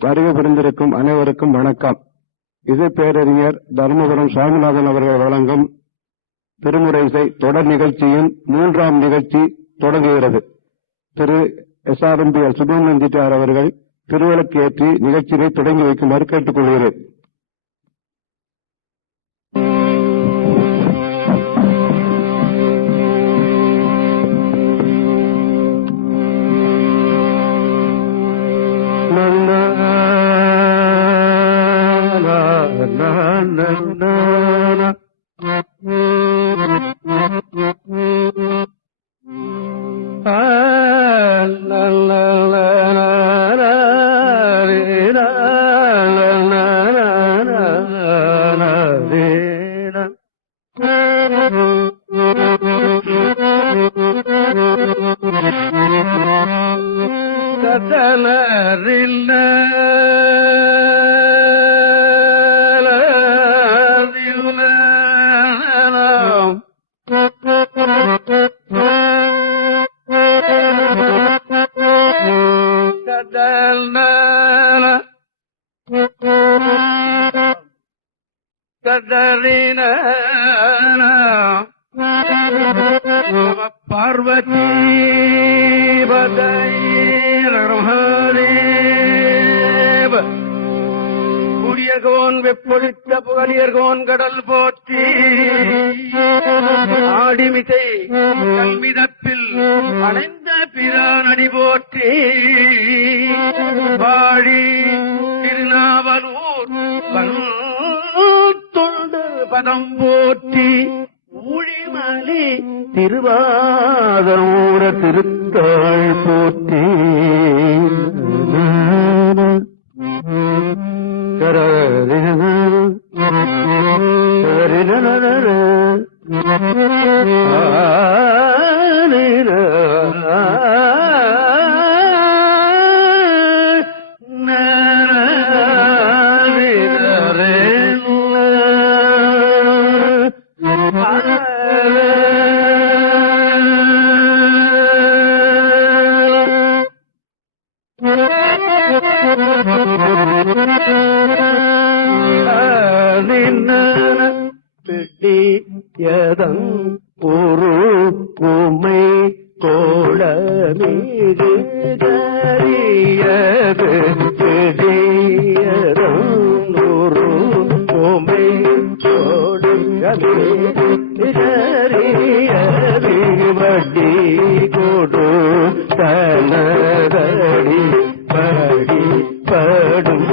வருகை புரிந்திருக்கும் அனைவருக்கும் வணக்கம். இசை பேரறிஞர் தர்மபுரம் சுவாமிநாதன் அவர்கள் வழங்கும் திருமுறை இசை தொடர் நிகழ்ச்சியின் 3ஆம் நிகழ்ச்சி தொடங்குகிறது. திரு SRMBL சுப்பிரமணியன் செட்டியார் அவர்கள் திருவிளக்கு ஏற்றி நிகழ்ச்சியை தொடங்கி வைக்குமாறு கேட்டுக் கொள்கிறேன். பார்வதி புரியர்கோன் வெப்பொழித்த புகழியர்கோன் கடல் போற்றி ஆடிமிசை கல்மிதப்பில் அணைந்த பிரானடி போற்றி வாழி திருநாவலூர் தொண்டு பதம் போற்றி ஊழிமலி திருவாதூர திருத்தாள் போற்றி ஒரு உமை தோழ மீது கரியது ஒரு உமை தோழ மீது கரியது வட்டி கொடு தனதடி படி படும்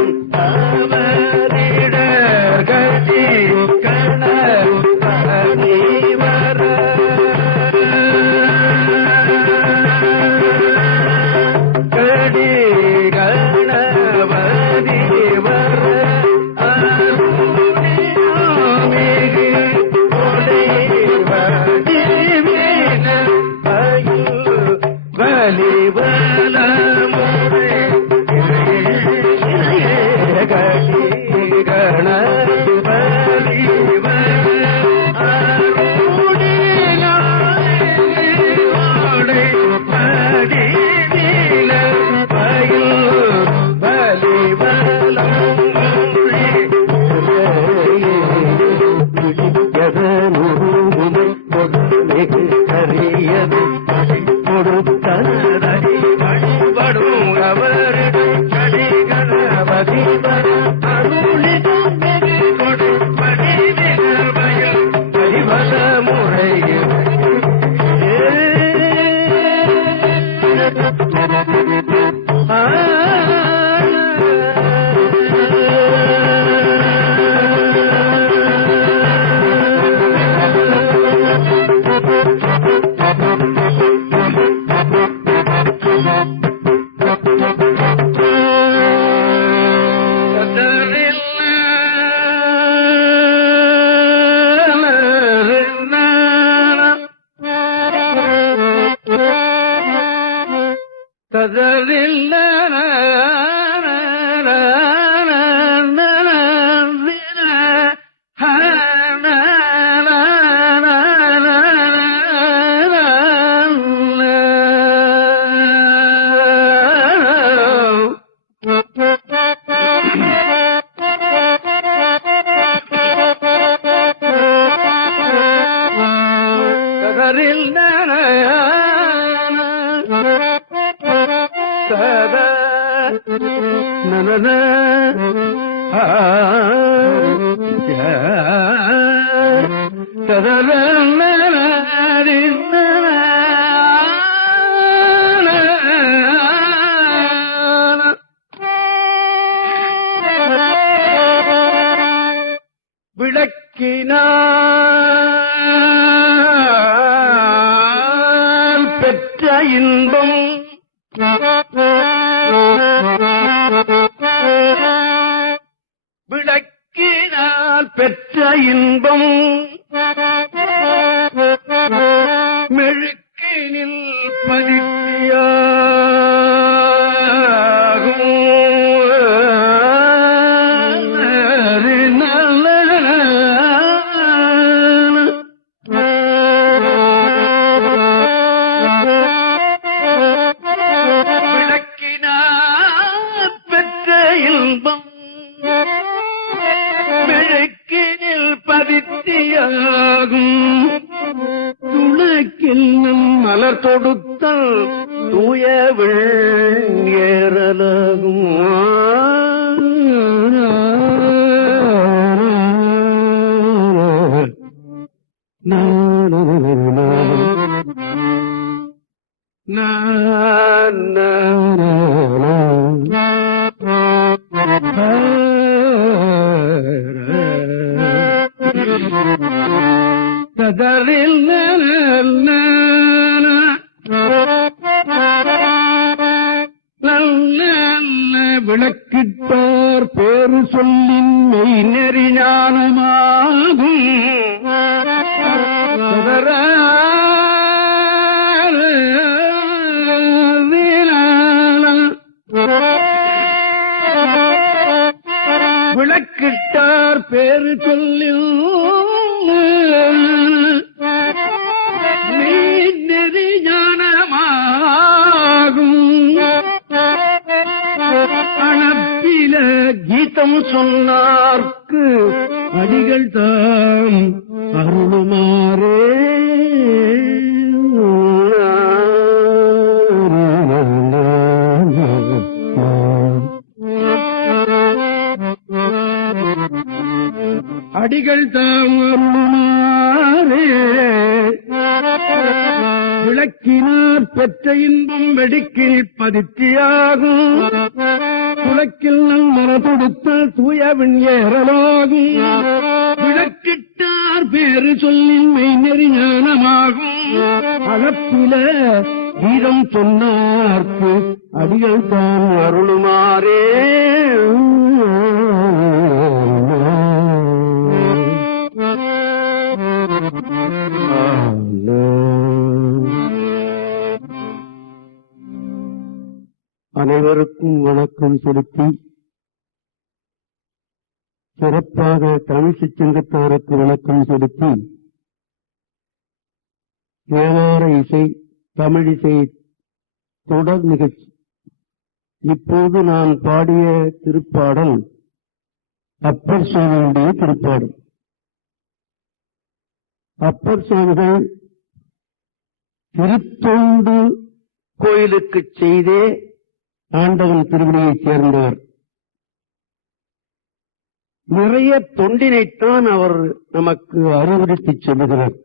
விளக்கினால் பெற்ற இன்பம் விளக்கினால் பெற்ற இன்பம் மெழுக்கினில் பதித்தியாகும் துணக்கில் நம் மலர் தொடுத்தல் தூயவிள் ஏறலாகும் விளக்கிட்டார் பேரு சொல்லின் மெய் நெறி ஞானமாகும் விளக்கிட்டார் பேரு சொல்லில் மெய் நெறி ஞானமாகும் அணப்பில கீதம் சொன்னார்க்கு அடிகள் தாம் அருளுமாறே அடிகள் தாம் அருளுமாறே விளக்கினார் பெற்ற இன்பம் வெடிக்கில் பதித்தியாகும் குளக்கில் நம் மனதொடுத்த தூயவின் ஏறலாகும் விளக்கிட்டார் பேரு சொல்லி மெய்நெறி ஞானமாகும் அளப்பில கீதம் சொன்னார்க்கு அடிகள் தான் அருளுமாறே அனைவருக்கும் வணக்கம் செலுத்தி சிறப்பாக தமிழ் சிற்றங்கத்தாருக்கு வணக்கம் செலுத்தி தேவார இசை தமிழ் இசை தொடர் நிகழ்ச்சி. இப்போது நான் பாடிய திருப்பாடல் அப்பர் சுவாமியுடைய திருப்பாடல். அப்பர் சுவாமிகள் திருத்தொண்டு கோயிலுக்கு செய்தே ஆண்டவன் திருவினையைச் சேர்ந்தவர். நிறைய தொண்டினைத்தான் அவர் நமக்கு அறிவுறுத்திச் சொல்லுகிறார்.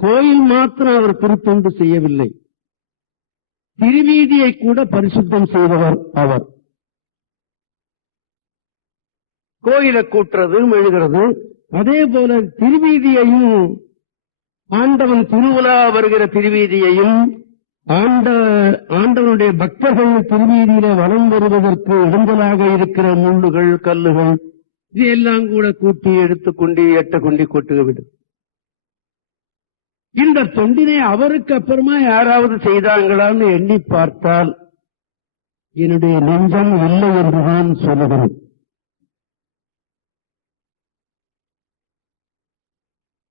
கோயில் மாத்திரம் அவர் திருத்தொண்டு செய்யவில்லை, திருவீதியை கூட பரிசுத்தம் செய்தவர் அவர். கோயிலை கூட்டுறது மெழுகிறது, அதே போல திருவீதியையும் ஆண்டவன் திருவிழா வருகிற திருவீதியையும் ஆண்டவனுடைய பக்தர்கள் திருவீதியில வலம் வருவதற்கு இடைஞ்சலாக இருக்கிற முள்ளுகள் கல்லுகள் இதையெல்லாம் கூட கூட்டி எடுத்துக்கொண்டு எட்டக்கொண்டு கொட்டுவிடும். இந்த தொண்டினை அவருக்கு அப்புறமா யாராவது செய்தாங்களான்னு எண்ணி பார்த்தால் என்னுடைய நெஞ்சம் இல்லை என்றுதான் சொல்லுகிறேன்.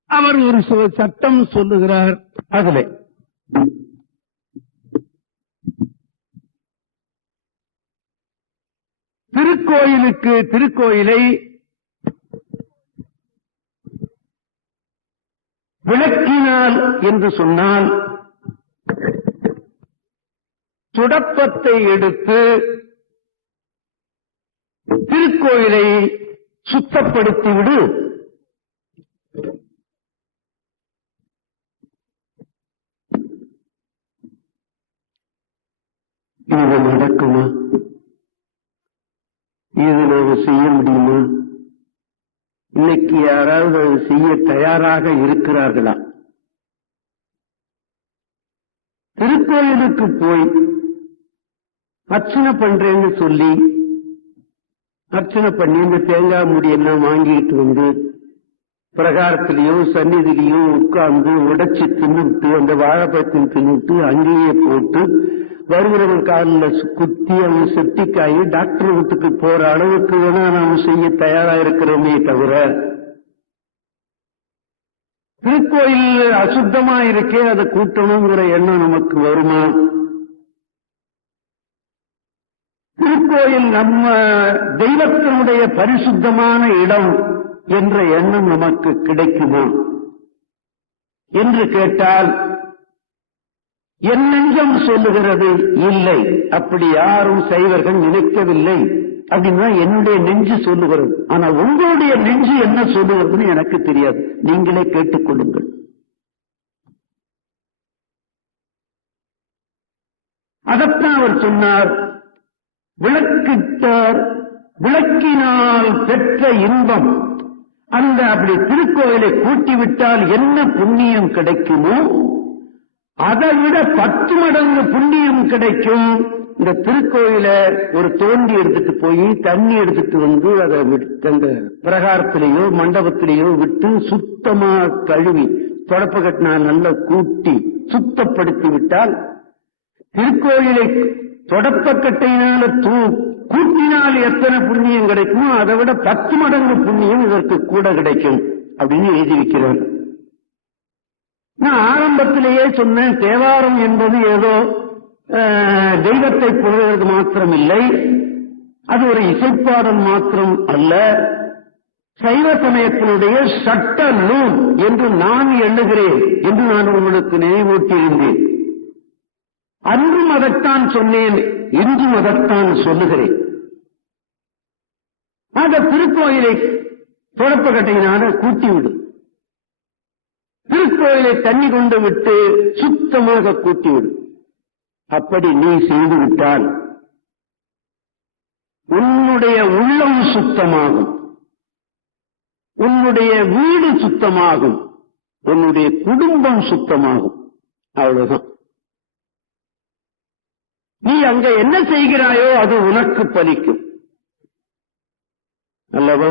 அவர் ஒரு சட்டம் சொல்லுகிறார். அதிலே திருக்கோயிலை விளக்கினால் என்று சொன்னால் துடப்பத்தை எடுத்து திருக்கோயிலை சுத்தப்படுத்திவிடு. இது நடக்குமா? இது நாம செய்ய முடியுமா? இன்னைக்கு யாராவது அதை செய்ய தயாராக இருக்கிறார்களா? திருக்கோயிலுக்கு போய் அர்ச்சனை பண்றேன்னு சொல்லி அர்ச்சனை பண்ணி இந்த தேங்காய் முடியெல்லாம் வாங்கிட்டு வந்து பிரகாரத்திலேயோ சந்நிதியிலையோ உட்கார்ந்து உடைச்சு தின்னுட்டு அந்த வாழைப்பழத்தின் தின்னுட்டு அங்கேயே போட்டு வருகிறவன் காலில் குத்தி அவன் செப்டிக்காயி டாக்டர் வீட்டுக்கு போற அளவுக்கு வேணா நாம் செய்ய தயாரா இருக்கிறோமே தவிர, திருக்கோயில் அசுத்தமா இருக்கே அதை கூட்டணுங்கிற எண்ணம் நமக்கு வருமா? திருக்கோயில் நம்ம தெய்வத்தினுடைய பரிசுத்தமான இடம் என்ற எண்ணம் நமக்கு கிடைக்குமா என்று கேட்டால் என் நெஞ்சம் சொல்லுகிறது இல்லை, அப்படி யாரும் சைவர்கள் நினைக்கவில்லை அப்படின்னா என்னுடைய நெஞ்சு சொல்லுகிறது. ஆனா உங்களுடைய நெஞ்சு என்ன சொல்லுகிறதுன்னு எனக்கு தெரியாது. நீங்களே கேட்டுக்கொள்ளுங்கள். அதத்தான் அவர் சொன்னார், விளக்கிட்டார் விளக்கினால் பெற்ற இன்பம். அந்த அப்படி திருக்கோயிலை கூட்டிவிட்டால் என்ன புண்ணியம் கிடைக்குமோ அதை விட 10 மடங்கு புண்ணியம் கிடைக்கும். இந்த திருக்கோயில ஒரு தோண்டி எடுத்துட்டு போய் தண்ணி எடுத்துட்டு வந்து அதை அந்த பிரகாரத்திலேயோ மண்டபத்திலேயோ விட்டு சுத்தமா கழுவி தொடப்ப கட்டினால் நல்லா கூட்டி சுத்தப்படுத்தி விட்டால் திருக்கோயிலை தொடப்பக்கட்டையினால கூட்டினால் எத்தனை புண்ணியம் கிடைக்குமோ அதை விட 10 மடங்கு புண்ணியம் இதற்கு கூட கிடைக்கும் அப்படின்னு எழுதியிருக்கிறார். நான் ஆரம்பத்திலேயே சொன்னேன், தேவாரம் என்பது ஏதோ தெய்வத்தை புகழ்வது மாத்திரமில்லை, அது ஒரு இசைப்பாடல் மாத்திரம் அல்ல, சைவ சமயத்தினுடைய சட்ட நூல் என்று நான் எண்ணுகிறேன் என்று நான் உங்களுக்கு நினைவூட்டியிருந்தேன். அன்றும் அதைத்தான் சொன்னேன், இன்றும் அதைத்தான் சொல்லுகிறேன். அந்த திருக்கோயிலை தொடப்பக்கட்டையினால கூட்டிவிடும், திருக்கோயிலை தண்ணி கொண்டு விட்டு சுத்தமாக கூட்டிவிடும். அப்படி நீ செய்துவிட்டால் உன்னுடைய உள்ளம் சுத்தமாகும், உன்னுடைய வீடு சுத்தமாகும், உன்னுடைய குடும்பம் சுத்தமாகும். அவ்வளவுதான். நீ அங்க என்ன செய்கிறாயோ அது உனக்கு பலிக்கும் அல்லவா?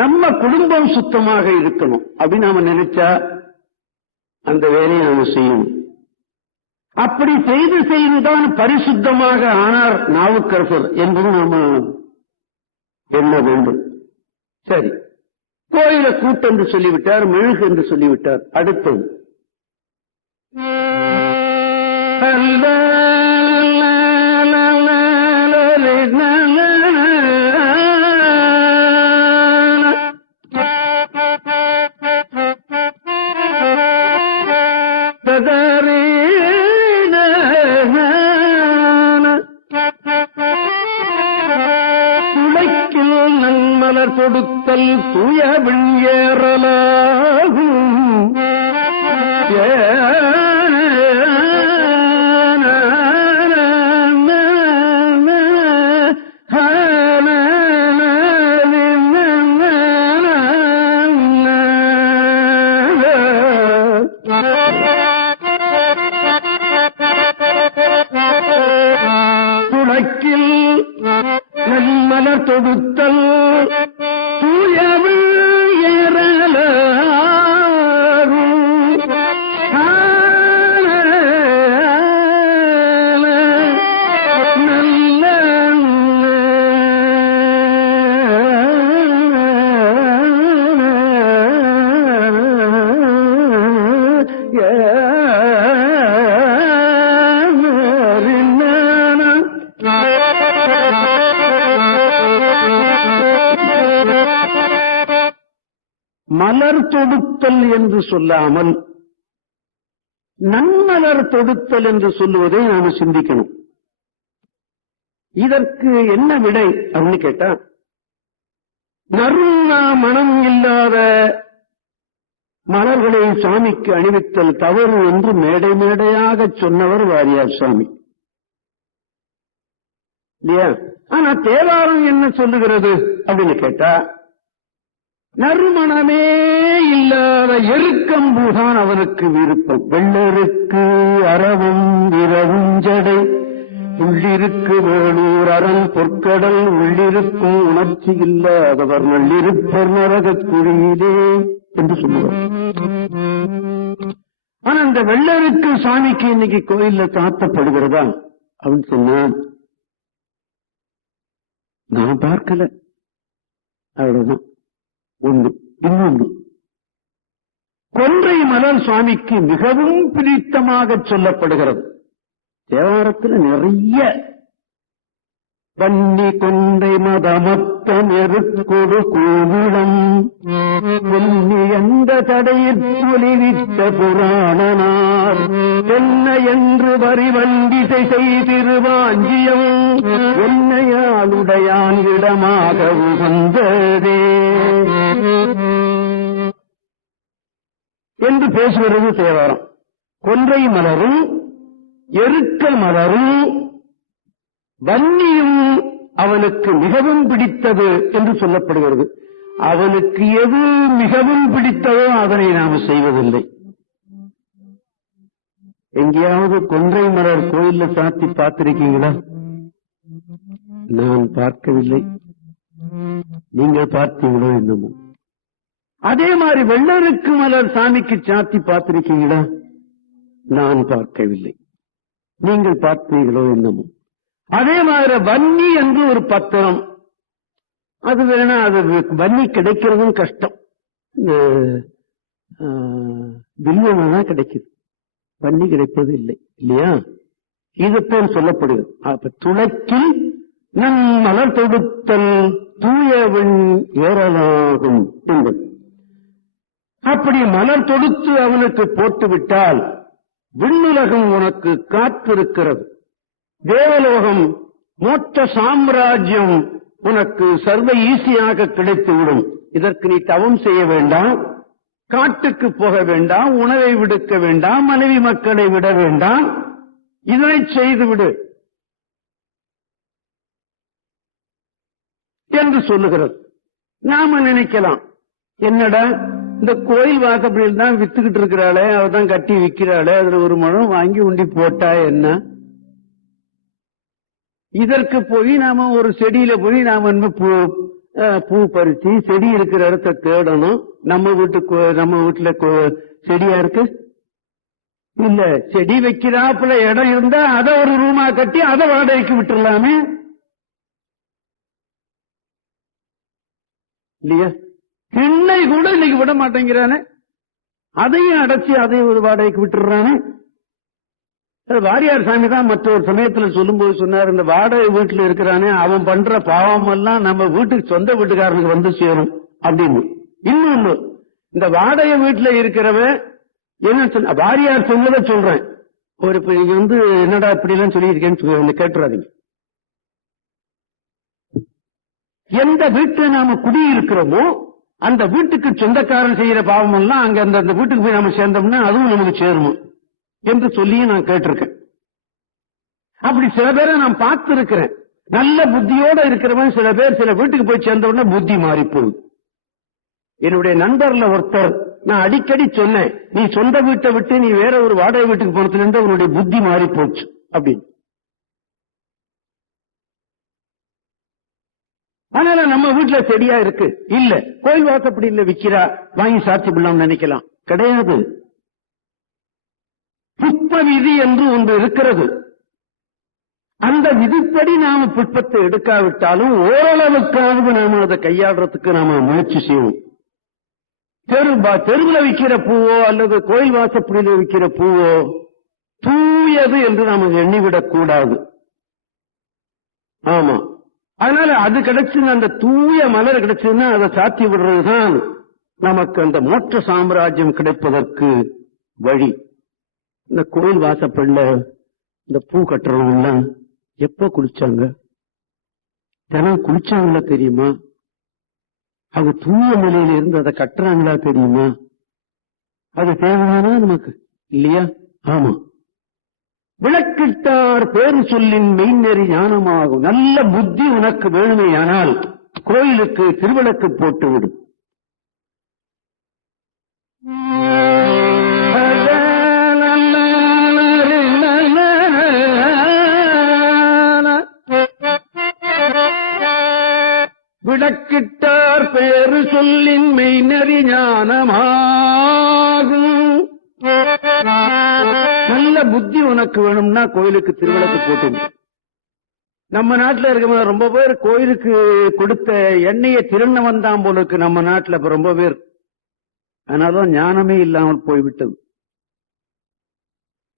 நம்ம குடும்பம் சுத்தமாக இருக்கணும் அப்படின்னு நாம நினைச்சா அந்த வேலையை நாம செய்யணும். அப்படி செய்துதான் பரிசுத்தமாக ஆனார் நாவுக்கரசர் என்பது நாம எண்ண வேண்டும். சரி, கோயில கூட்டு என்று சொல்லிவிட்டார், மெழுகு என்று சொல்லிவிட்டார். அடுத்தது கொடுத்தல் தூய விழியேறலாகும். துளக்கில் நன்மலர் தொடுத்தல் மலர் தொடுத்தல் என்று சொல்லாமல் நன்மலர் தொடுத்தல் என்று சொல்லுவதை நாம சிந்திக்கணும். இதற்கு என்ன விடை அப்படின்னு கேட்டா, நறுமண மனம் இல்லாத மலர்களை சுவாமிக்கு அணிவித்தல் தவறு என்று மேடை மேடையாக சொன்னவர் வாரியார் சுவாமி இல்லையா? ஆனா தேவாரம் என்ன சொல்லுகிறது அப்படின்னு கேட்டா, நறுமணமே இல்லாத எருக்கம்பூதான் அவனுக்கு விருப்பம். வெள்ளருக்கு அறவும் இரவும் ஜடை உள்ளிருக்கு வேளூர் அரண் பொற்கடல் உள்ளிருக்கும் உணர்ச்சி இல்லாதவர் நள்ளிருப்பர் நரகக் குழியிலே என்று சொல்லுவார். ஆனா அந்த வெள்ளருக்கு சாமிக்கு இன்னைக்கு கோயில்ல சாத்தப்படுகிறதா அப்படின்னு சொன்னா நான் பார்க்கல. அவ்வளவுதான். ஒன்று. இன்னொன்று, கொன்றை மலர் சுவாமிக்கு மிகவும் பிடித்தமாக சொல்லப்படுகிறது. தேவாரத்தில் நிறைய வன்னி கொண்டை மதமத்த நெருக்கொடு கூவிடம் பொன்னி எந்த தடையில் பொலிவித்த புராணனார் என்ன என்று வரி வண்டிசை செய்திருவாஞ்சியம் என்னையாளுடையான் இடமாக உகந்ததே என்று பேசுகிறது தேவாரம். கொன்றை மலரும் எருக்க மலரும் வன்னியும் அவனுக்கு மிகவும் பிடித்தது என்று சொல்லப்படுகிறது. அவனுக்கு எது மிகவும் பிடித்ததோ அதனை நாம் செய்வதில்லை. எங்கேயாவது கொன்றை மலர் கோயில்ல சாத்தி பார்த்திருக்கீங்களா? நான் பார்க்கவில்லை. நீங்கள் பார்த்தீங்களோ என்னமோ. அதே மாதிரி வெள்ளருக்கு மலர் சாமிக்கு சாத்தி பார்த்திருக்கீங்களா? நான் பார்க்கவில்லை. நீங்கள் பார்த்தீங்களோ என்னமோ. அதே மாதிரி வன்னி என்று ஒரு பத்திரம், அது வேணா, அது வன்னி கிடைக்கிறதும் கஷ்டம். வில்வம் கிடைக்குது, வன்னி கிடைப்பது இல்லை இல்லையா? இதுதான் சொல்லப்படுகிறது. அப்ப துளக்கி நம் மலர் தொடுத்தல் தூயவன் ஏறலாகும் என்பது. அப்படி மலர் தொடுத்து அவனுக்கு போட்டுவிட்டால் விண்ணுலகம் உனக்கு காத்திருக்கிறது. தேவலோகம் மோட்ச சாம்ராஜ்யம் உனக்கு சர்வ ஈஸியாக கிடைத்துவிடும். இதற்கு நீ தவம் செய்ய வேண்டாம், காட்டுக்கு போக வேண்டாம், உணவை விடுக்க வேண்டாம், மனைவி மக்களை விட வேண்டாம், இதனை செய்துவிடு என்று சொல்லுகிறது. நாம நினைக்கலாம், என்னடா இந்த கோயில் வாசப்படியில் தான் வித்துக்கிட்டு இருக்கிறாளே, அவதான் கட்டி விற்கிறாளே, அதுல ஒரு முழம் வாங்கி உண்டி போட்டா என்ன? இதற்கு போய் நாம ஒரு செடியில போய் நாம பூ பறிச்சு செடி இருக்கிற இடத்த தேடணும். நம்ம வீட்டுல செடியா இருக்கு இல்ல, செடி வைக்கிறாப்புல இடம் இருந்தா அதை ஒரு ரூமா கட்டி அதை வாடகைக்கு விட்டுடலாமே இல்லையா? திண்ணை கூட இன்னைக்கு விட மாட்டேங்கிறானே, அதையும் அடைச்சி அதையும் ஒரு வாடகைக்கு விட்டுறானே. வாரியார் சாமி தான் மற்றொரு சமயத்தில் சொல்லும் போது சொன்னார், இந்த வாடகை வீட்டுல இருக்கிறானே அவன் பண்ற பாவம் எல்லாம் நம்ம வீட்டுக்கு சொந்த வீட்டுக்காரனுக்கு வந்து சேரும் அப்படின்னு. இன்னொன்னு, இந்த வாடகை வீட்டுல இருக்கிறவன் என்ன சொன்ன, வாரியார் சொன்னதை சொல்றேன். ஒரு நீங்க என்னடா இப்படி எல்லாம் சொல்லியிருக்கேன்னு கேட்டுறாதீங்க. எந்த வீட்டுல நாம குடியிருக்கிறோமோ அந்த வீட்டுக்கு சொந்தக்காரன் செய்யற பாவம் எல்லாம் அங்க அந்த வீட்டுக்கு போய் நாம சேர்ந்தோம்னா அதுவும் நமக்கு சேருமோ என்று சொல்லியும் நான் கேட்டிருக்கேன். அப்படி சில பேரை நான் பார்த்து இருக்கிறேன். நல்ல புத்தியோட இருக்கிறவன் சில பேர் சில வீட்டுக்கு போய் சேர்ந்த உடனே புத்தி மாறி போகுது. என்னுடைய நண்பர்ல ஒருத்தர், நான் அடிக்கடி சொன்னேன், நீ சொந்த வீட்டை விட்டு நீ வேற ஒரு வாடகை வீட்டுக்கு போனதுல இருந்து அவனுடைய புத்தி மாறி போச்சு அப்படின்னு. அதனால நம்ம வீட்டுல செடியா இருக்கு இல்ல, கோயில் வாசப்படி இல்ல விக்கிறா, வாங்கி சாட்சி பிள்ளாம் நினைக்கலாம். கிடையாது. புஷ்ப விதி என்று ஒன்று இருக்கிறது. அந்த விதிப்படி நாம புஷ்பத்தை எடுக்காவிட்டாலும் ஓரளவுக்காவது நாம அதை கையாடுறதுக்கு நாம முயற்சி செய்வோம். தெருவில் விற்கிற பூவோ அல்லது கோயில் வாசப்படியில் விற்கிற பூவோ தூயது என்று நாம எண்ணிவிடக் கூடாது. ஆமா, அதனால அது கிடைச்சு, அந்த தூய மலர் கிடைச்சதுன்னா அதை சாத்தி விடுறதுதான் நமக்கு அந்த மோட்ச சாம்ராஜ்யம் கிடைப்பதற்கு வழி. இந்த கோயில் வாசப்படில இந்த பூ கட்டுறவங்க எல்லாம் எப்ப குளிச்சாங்க? தினம் குளிச்சாங்களா தெரியுமா? அவங்க தூய நிலையில இருந்து அதை கட்டுறாங்களா தெரியுமா? அது தேவையானா நமக்கு இல்லையா? ஆமா. விளக்கிட்டார் பேரு சொல்லின் மெய்நெறி ஞானமாகும். நல்ல புத்தி உனக்கு வேணுமேயானால் கோயிலுக்கு திருவிளக்கு போட்டு விடு. விளக்கிட்டார் பேரு சொல்லின் மெய்நெறி ஞானமாகும். நல்ல புத்தி உனக்கு வேணும்னா கோயிலுக்கு திருவிளக்கு போட்டு. நம்ம நாட்டுல இருக்க ரொம்ப பேர் கோயிலுக்கு கொடுத்த எண்ணெயை திருண்ண வந்தான் போல இருக்கு நம்ம நாட்டுல. இப்ப ரொம்ப பேர் அதனாலதான் ஞானமே இல்லாமல் போய்விட்டது.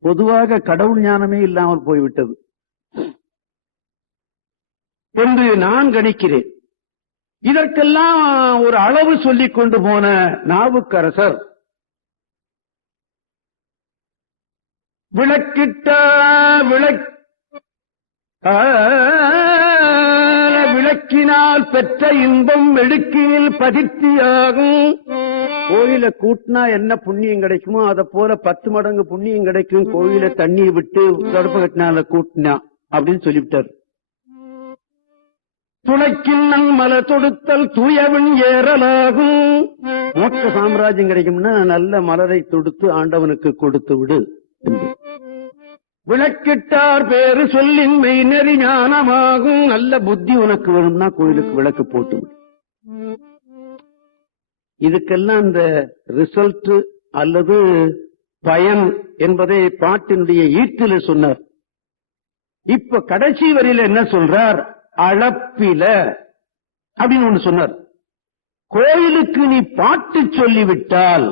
பொதுவாக கடவுள் ஞானமே இல்லாமல் போய்விட்டது என்று நான் கணிக்கிறேன். இதற்கெல்லாம் ஒரு அளவு சொல்லிக் கொண்டு போன நாவுக்கரசர் விளக்கினால் பெற்ற இன்பம் மெழுக்கில் பதிர்த்தியாகும். கோயில கூட்டினா என்ன புண்ணியம் கிடைக்குமோ அதை போல 10 மடங்கு புண்ணியம் கிடைக்கும் கோயில தண்ணி விட்டு தடுப்பு கட்டினால கூட்டினா அப்படின்னு சொல்லிவிட்டார். துளைக்கிண்ணம் மலை தொடுத்தல் தூயவன் ஏறலாகும். மோட்ச சாம்ராஜ்யம் கிடைக்கும்னா நல்ல மலரை தொடுத்து ஆண்டவனுக்கு கொடுத்து விடு. விளக்கிட்டார் பேரு சொல்லின் மெய்நெறி ஞானமாகும். நல்ல புத்தி உனக்கு வேணும்னா கோயிலுக்கு விளக்கு போட்டு விடு. இதுக்கெல்லாம் இந்த ரிசல்ட் அல்லது பயன் என்பதை பாட்டினுடைய ஈட்டில சொன்னார். இப்ப கடைசி வரியில என்ன சொல்றார்? அளப்பில அப்படின்னு ஒண்ணு சொன்னார். கோயிலுக்கு நீ பாட்டு சொல்லிவிட்டால்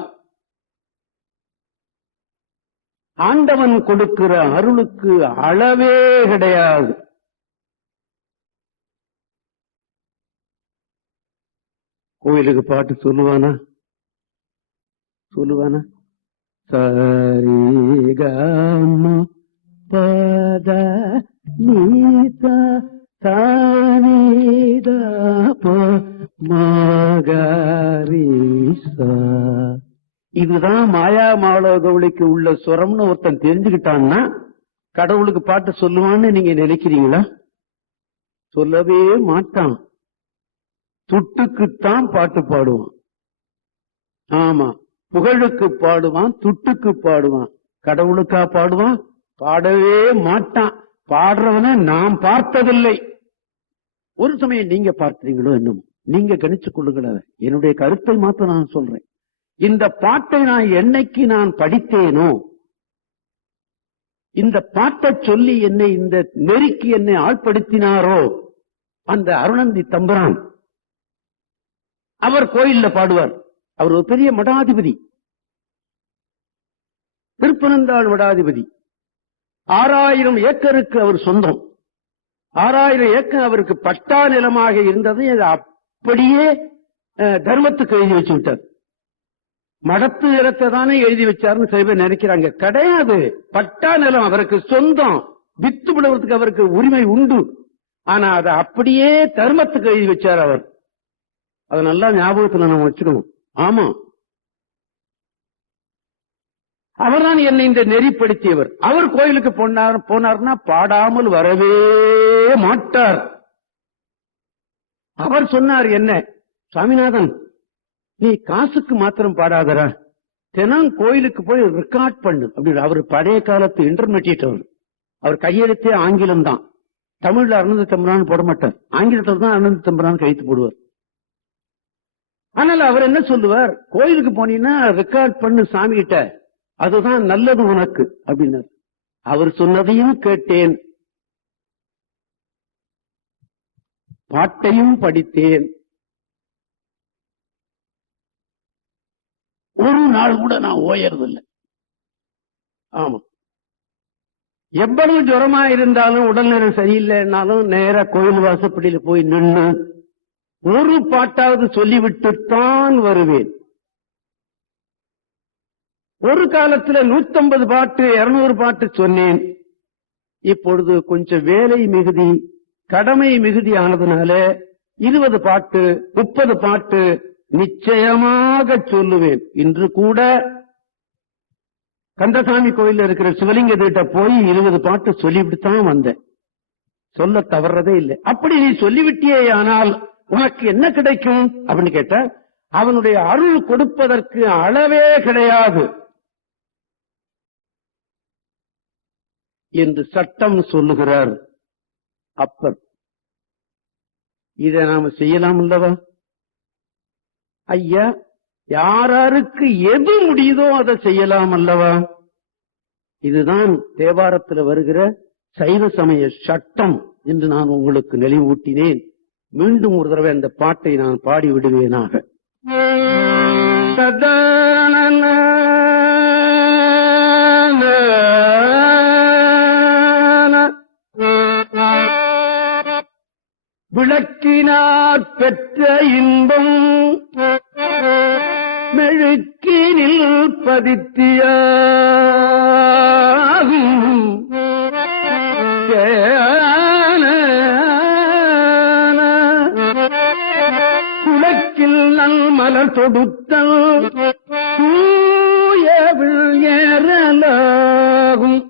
ஆண்டவன் கொடுக்கிற அருளுக்கு அளவே கிடையாது. கோயிலுக்கு பாட்டு சொல்லுவானா? சரிகம பத நீதா தானிதா மகரிசா. இதுதான் மாயா மாளவகவுளிக்கு உள்ள சுரம்னு ஒருத்தன் தெரிஞ்சுக்கிட்டான்னா கடவுளுக்கு பாட்டு சொல்லுவான்னு நீங்க நினைக்கிறீங்களா? சொல்லவே மாட்டான். துட்டுக்குத்தான் பாட்டு பாடுவான். ஆமா, புகழுக்கு பாடுவான், துட்டுக்கு பாடுவான். கடவுளுக்கா பாடுவான்? பாடவே மாட்டான். பாடுறவன நாம் பார்த்ததில்லை. ஒரு சமயம் நீங்க பார்த்தீங்களோ என்னமோ, நீங்க கணிச்சுக் கொள்ளுங்கள. என்னுடைய கருத்தை மாத்த நான் சொல்றேன். இந்த பாட்டை நான் என்னைக்கு நான் படித்தேனோ, இந்த பாட்டை சொல்லி என்னை இந்த நெருக்கி என்னை ஆட்படுத்தினாரோ அந்த அருணந்தி தம்பிரான், அவர் கோயில்ல பாடுவார். அவர் ஒரு பெரிய மடாதிபதி, திருப்பனந்தாள் மடாதிபதி. 6000 ஏக்கருக்கு அவர் சொந்தம். 6000 ஏக்கர் அவருக்கு பட்டா நிலமாக இருந்தது. அப்படியே தர்மத்துக்கு எழுதி வச்சு விட்டார். மடத்து நிலத்தை தானே எழுதி வச்சாருன்னு சில பேர் நினைக்கிறாங்க. கிடையாது, பட்டா நிலம் அவருக்கு சொந்தம். வித்து விடுவதற்கு அவருக்கு உரிமை உண்டு. ஆனா அதை அப்படியே தர்மத்துக்கு எழுதி வச்சார் அவர். அதை நல்லா ஞாபகத்துல நம்ம வச்சுக்கணும். ஆமா, அவர் தான் என்னை இந்த நெறிப்படுத்தியவர். அவர் கோயிலுக்கு போனார்னா பாடாமல் வரவே மாட்டார். அவர் சொன்னார், என்ன சாமிநாதன், நீ காசுக்கு மாத்திரம் பாடாதரா, தினம் கோயிலுக்கு போய் ரெக்கார்ட் பண்ணு அப்படின்னு. அவர் பழைய காலத்து இன்டர்மீடியட். அவர் கையெழுத்தே ஆங்கிலம் தான். தமிழ்ல அருணந்தி தம்பிரான் போட மாட்டார், ஆங்கிலத்தில் தான் அருணந்தி தம்பிரான் கைத்து போடுவார். ஆனால் அவர் என்ன சொல்லுவார்? கோயிலுக்கு போனீங்கன்னா ரெக்கார்ட் பண்ணு சாமி கிட்ட, அதுதான் நல்லது உனக்கு அப்படின்னார். அவர் சொன்னதையும் கேட்டேன், பாட்டையும் படித்தேன். ஒரு நாள் கூட நான் ஓயறதில்லை. ஆமா, எவ்வளவு ஜுரமா இருந்தாலும் உடல்நிலை சரியில்லைன்னாலும் நேரா கோயில் வாசப்படியில போய் நின்று ஒரு பாட்டாவது சொல்லிவிட்டுத்தான் வருவேன். ஒரு காலத்துல 150 பாட்டு 200 பாட்டு சொன்னேன். இப்பொழுது கொஞ்சம் வேலை மிகுதி கடமை மிகுதியானதுனால 20 பாட்டு 30 பாட்டு நிச்சயமாக சொல்லுவேன். இன்று கூட கந்தசாமி கோயில் இருக்கிற சிவலிங்க கிட்ட போய் 20 பாட்டு சொல்லிவிட்டுத்தான் வந்தேன். சொல்ல தவறதே இல்லை. அப்படி நீ சொல்லிவிட்டியே, ஆனால் உனக்கு என்ன கிடைக்கும் அப்படின்னு கேட்ட, அவனுடைய அருள் கொடுப்பதற்கு அளவே கிடையாது என்று சட்டம் சொல்லுகிறார் அப்பர். இதை நாம செய்யலாம் அல்லவா? ஐயா, யாராருக்கு எது முடியுதோ அதை செய்யலாம் அல்லவா? இதுதான் தேவாரத்தில் வருகிற சைவ சமய சட்டம் என்று நான் உங்களுக்கு நினைவூட்டினேன். மீண்டும் ஒரு தடவை அந்த பாட்டை நான் பாடி விடுவேனாக. விளக்கினார் பெற்ற இன்பம் மெழுக்கினில் பதித்தியாகும் குளக்கில் நல் மலர் தொடுத்தல் தூயவில் ஏறலாகும்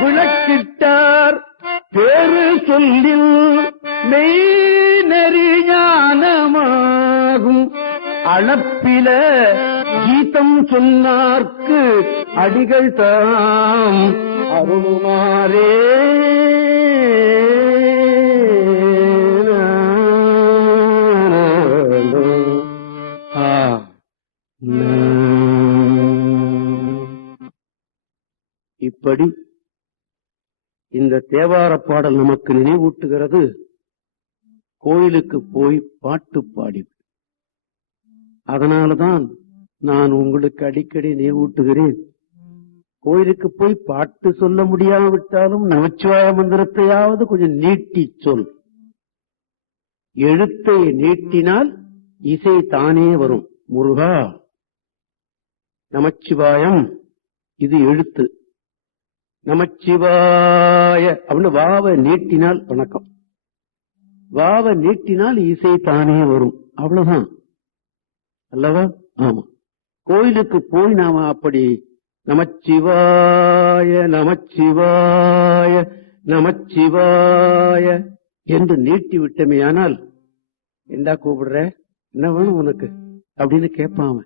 விளக்கிட்டார் பேரு சொல்லில் மெய் நெறிஞானமாகும் அளப்பில கீதம் சொன்னார்க்கு அடிகள் தாம் அருளுமாறே. இப்படி இந்த தேவார பாடல் நமக்கு நினைவூட்டுகிறது, கோயிலுக்கு போய் பாட்டு பாடி. அதனாலதான் நான் உங்களுக்கு அடிக்கடி நினைவூட்டுகிறேன், கோயிலுக்கு போய் பாட்டு சொல்ல முடியாவிட்டாலும் நமச்சிவாய மந்திரத்தையாவது கொஞ்சம் நீட்டி சொல். எழுத்தை நீட்டினால் இசை தானே வரும். முருகா நமச்சிவாயம், இது எழுத்து. நமச்சிவாய அப்படின்னு வாவ நீட்டினால் வணக்கம், வாவ நீட்டினால் இசை தானே வரும். அவ்வளவுதான் அல்லவா? ஆமா. கோயிலுக்கு போய் நாம அப்படி நமச்சிவாய நமச்சிவாய நமச்சிவாய என்று நீட்டி விட்டமே, ஆனால் என்ன கூப்பிடுற, என்ன வேணும் உனக்கு அப்படின்னு கேட்பான்.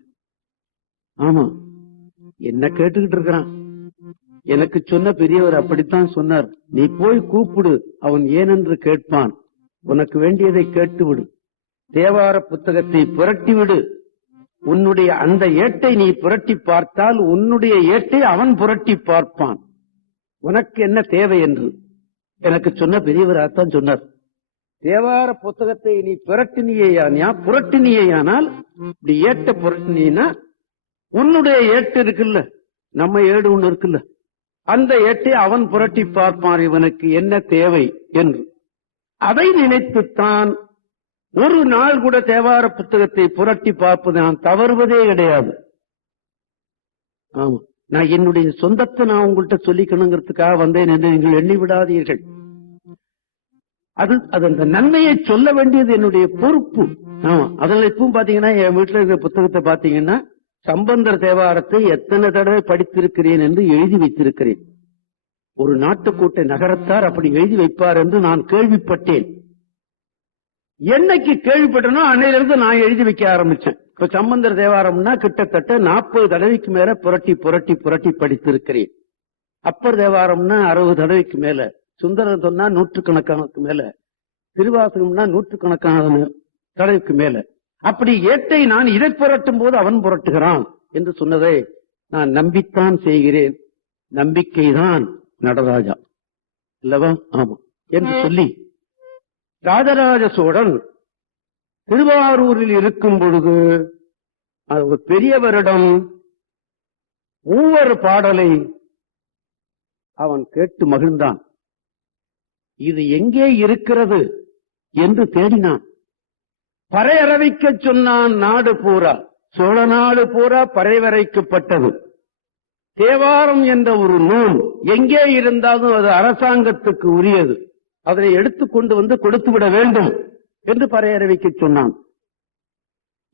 ஆமா, என்ன கேட்டுக்கிட்டு இருக்கிறான். எனக்கு சொன்ன பெரியவர் அப்படித்தான் சொன்னார், நீ போய் கூப்பிடு, அவன் ஏனென்று கேட்பான். உனக்கு வேண்டியதை கேட்டு விடு, தேவார புத்தகத்தை புரட்டி விடு. உன்னுடைய அந்த ஏட்டை நீ புரட்டி பார்த்தால் உன்னுடைய ஏட்டை அவன் புரட்டி பார்ப்பான். உனக்கு என்ன தேவை என்று எனக்கு சொன்ன பெரியவராகத்தான் சொன்னார். தேவார புத்தகத்தை நீ புரட்டினியானால் இப்படி ஏட்ட புரட்டினா உன்னுடைய ஏட்டு இருக்குல்ல, நம்ம ஏடு ஒண்ணு இருக்குல்ல, அந்த ஏட்டை அவன் புரட்டி பார்ப்பான் இவனுக்கு என்ன தேவை என்று. அதை நினைத்துத்தான் ஒரு நாள் கூட தேவார புத்தகத்தை புரட்டி பார்ப்பது நான் தவறுவதே கிடையாது. ஆமா, நான் என்னுடைய சொந்தத்தை நான் உங்கள்கிட்ட சொல்லிக்கணுங்கிறதுக்காக வந்தேன் என்று நீங்கள் எண்ணி விடாதீர்கள். அது அந்த நன்மையை சொல்ல வேண்டியது என்னுடைய பொறுப்பு. ஆமா, அதனால இப்பவும் பாத்தீங்கன்னா என் வீட்டுல இருக்கிற புத்தகத்தை பாத்தீங்கன்னா சம்பந்தர் தேவாரத்தை எத்தனை தடவை படித்திருக்கிறேன் என்று எழுதி வைத்திருக்கிறேன். ஒரு நாட்டுக்கோட்டை நகரத்தார் அப்படி எழுதி வைப்பார் என்று நான் கேள்விப்பட்டேன். என்னைக்கு கேள்விப்பட்டனோ அன்னையிலிருந்து நான் எழுதி வைக்க ஆரம்பிச்சேன். இப்ப சம்பந்தர் தேவாரம்னா கிட்டத்தட்ட 40 தடவைக்கு மேல புரட்டி புரட்டி புரட்டி படித்திருக்கிறேன். அப்பர் தேவாரம்னா 60 தடவைக்கு மேல, சுந்தரர் சொன்னா 100கணக்கானதுக்கு மேல, திருவாசகம்னா 100கணக்கான தடவைக்கு மேல. அப்படி ஏட்டை நான் இதை புரட்டும் போது அவன் புரட்டுகிறான் என்று சொன்னதை நான் நம்பித்தான் செய்கிறேன். நம்பிக்கைதான் நடராஜா அல்லவா? ஆமா என்று சொல்லி ராஜராஜ சோழன் திருவாரூரில் இருக்கும் பொழுது ஒரு பெரியவரிடம் 3 பாடலை அவன் கேட்டு மகிழ்ந்தான். இது எங்கே இருக்கிறது என்று தேடினான். பறையறவிக்க சொன்னான். நாடு பூரா, சோழ நாடு பூரா பறைவரைக்கப்பட்டது. தேவாரம் என்ற ஒரு நூல் எங்கே இருந்தாலும் அது அரசாங்கத்துக்கு உரியது, அதனை எடுத்துக்கொண்டு வந்து கொடுத்து விட வேண்டும் என்று பறையறவிக்க சொன்னான்.